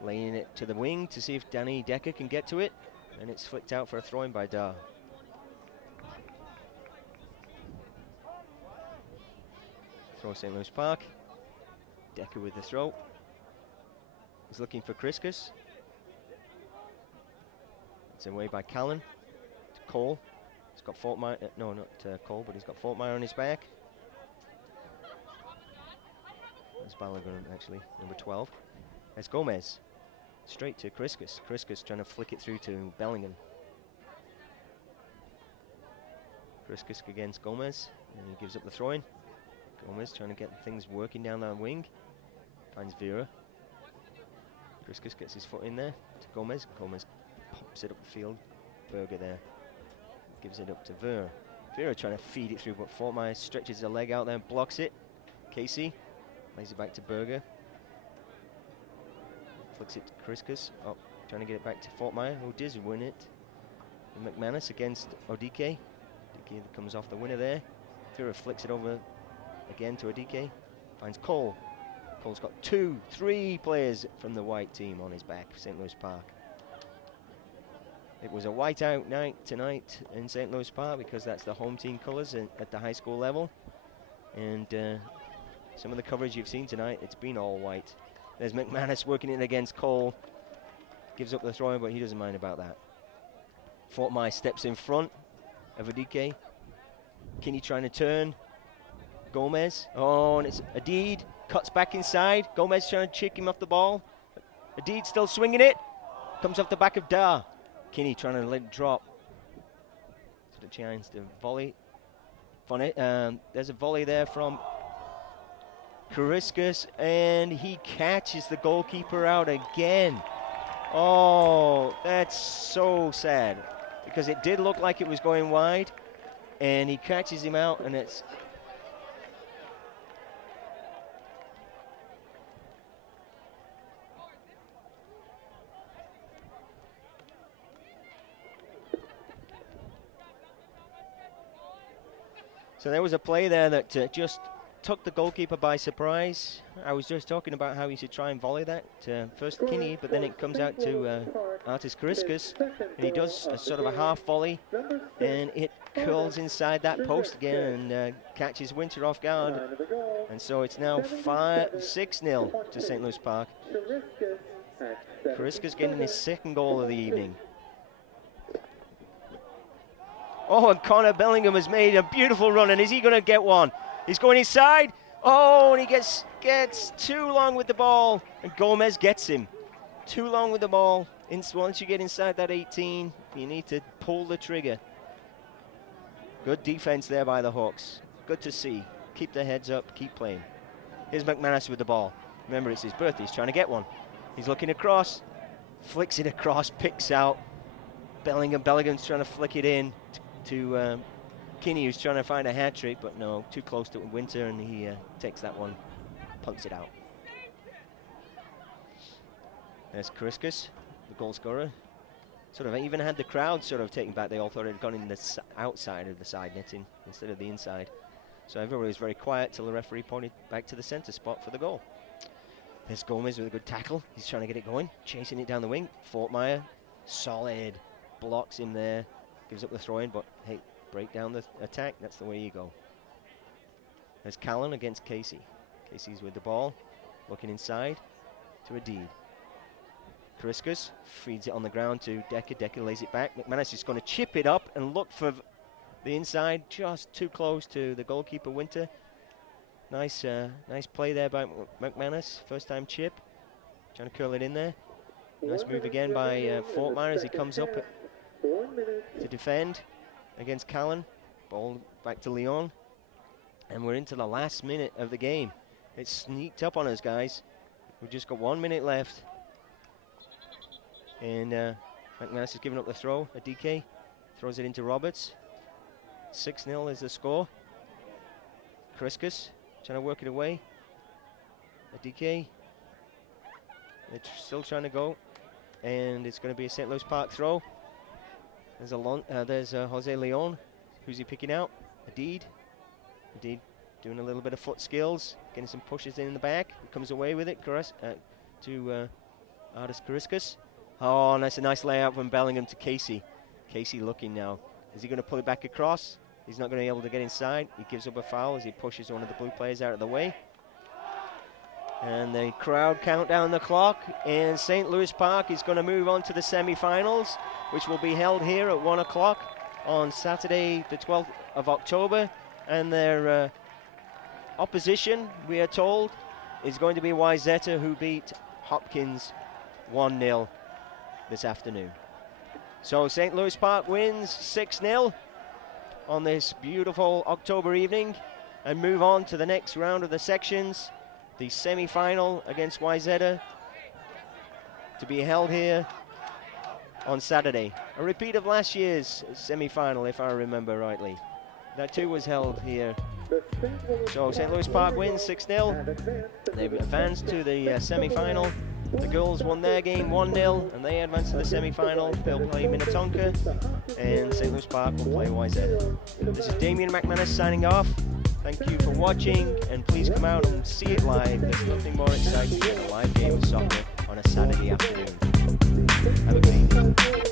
Laying it to the wing to see if Danny Decker can get to it. And it's flicked out for a throw-in by Dar. Throw St. Louis Park. Decker with the throw. He's looking for Kriskus. It's away by Callan. To Cole. He's got Fortmeyer. No, not Cole, but he's got Fortmeyer on his back. That's Balogun, actually, number 12. There's Gomez. Straight to Kriskus. Kriskus trying to flick it through to Bellingham. Kriskus against Gomez. And he gives up the throw-in. Gomez trying to get things working down that wing. Finds Vera. Kriskus gets his foot in there to Gomez. Gomez pops it up the field. Berger there. Gives it up to Vera. Vera trying to feed it through, but Fortmeyer stretches the leg out there and blocks it. Casey lays it back to Berger. Flicks it to Kriskus. Oh, trying to get it back to Fortmeyer, who does win it. And McManus against Odike. Odike comes off the winner there. Vera flicks it over again to Odike. Finds Cole. Cole's got 3 players from the white team on his back, St. Louis Park. It was a whiteout night tonight in St. Louis Park because that's the home team colours at the high school level. And some of the coverage you've seen tonight, it's been all white. There's McManus working it against Cole. Gives up the throw, but he doesn't mind about that. Fortmeyer steps in front of Odike. Kinney trying to turn. Gomez. Oh, and it's Adid. Cuts back inside. Gomez trying to chick him off the ball. Adid still swinging it. Comes off the back of Dar. Kinney trying to let it drop. So the chance to volley. There's a volley there from Kariskas, and he catches the goalkeeper out again. Oh, that's so sad, because it did look like it was going wide, and he catches him out, and it's... So there was a play there that just took the goalkeeper by surprise. I was just talking about how he should try and volley that first Kinney, but then it comes out to Artis Kariskas, and he does a sort of a half volley, and it curls inside that post again and catches Winter off guard. And so it's now 6-0 to St. Louis Park. Kariskas getting his second goal of the evening. Oh, and Connor Bellingham has made a beautiful run, and is he going to get one? He's going inside. Oh, and he gets too long with the ball, and Gomez gets him. Too long with the ball. Once you get inside that 18, you need to pull the trigger. Good defense there by the Hawks. Good to see. Keep their heads up, keep playing. Here's McManus with the ball. Remember, it's his birthday. He's trying to get one. He's looking across, flicks it across, picks out. Bellingham's trying to flick it in to Kinney, who's trying to find a hat trick, but no, too close to Winter, and he takes that one, punts it out. There's Kariskas, the goal scorer. Sort of even had the crowd sort of taken back. They all thought it had gone in the outside of the side netting instead of the inside. So everybody was very quiet till the referee pointed back to the centre spot for the goal. There's Gomez with a good tackle. He's trying to get it going, chasing it down the wing. Fortmeyer, solid, blocks him there, gives up the throw-in, but hey, break down the attack, that's the way you go. There's Callan against Casey. Casey's with the ball, looking inside to Adid. Kariskas feeds it on the ground to Decker. Decker lays it back. McManus is going to chip it up and look for the inside, just too close to the goalkeeper, Winter. Nice play there by McManus. First time chip, trying to curl it in there. Nice move again by Fortmeyer as he comes up to defend against Callan. Ball back to Leon. And we're into the last minute of the game. It's sneaked up on us, guys. We've just got 1 minute left. And McManus has given up the throw. A DK throws it into Roberts. 6-0 is the score. Kariskas trying to work it away. A DK. They're still trying to go. And it's going to be a St. Louis Park throw. There's Jose Leon. Who's he picking out? Adid doing a little bit of foot skills, getting some pushes in the back. He comes away with it to Artis Kariskas. Oh, and that's a nice layout from Bellingham to Casey. Casey looking now. Is he going to pull it back across? He's not going to be able to get inside. He gives up a foul as he pushes one of the blue players out of the way. And the crowd count down the clock, and St. Louis Park is going to move on to the semi-finals, which will be held here at 1 o'clock on Saturday, the 12th of October. And their opposition, we are told, is going to be Wayzata, who beat Hopkins 1-0 this afternoon. So St. Louis Park wins 6-0 on this beautiful October evening and move on to the next round of the sections. The semi-final against Wayzata to be held here on Saturday. A repeat of last year's semi-final, if I remember rightly. That too was held here. So St. Louis Park wins 6-0. They've advanced to the semi-final. The girls won their game 1-0, and they advance to the semi-final. They'll play Minnetonka, and St. Louis Park will play Wayzata. This is Damien McManus signing off. Thank you for watching, and please come out and see it live. There's nothing more exciting than a live game of soccer on a Saturday afternoon. Have a good evening.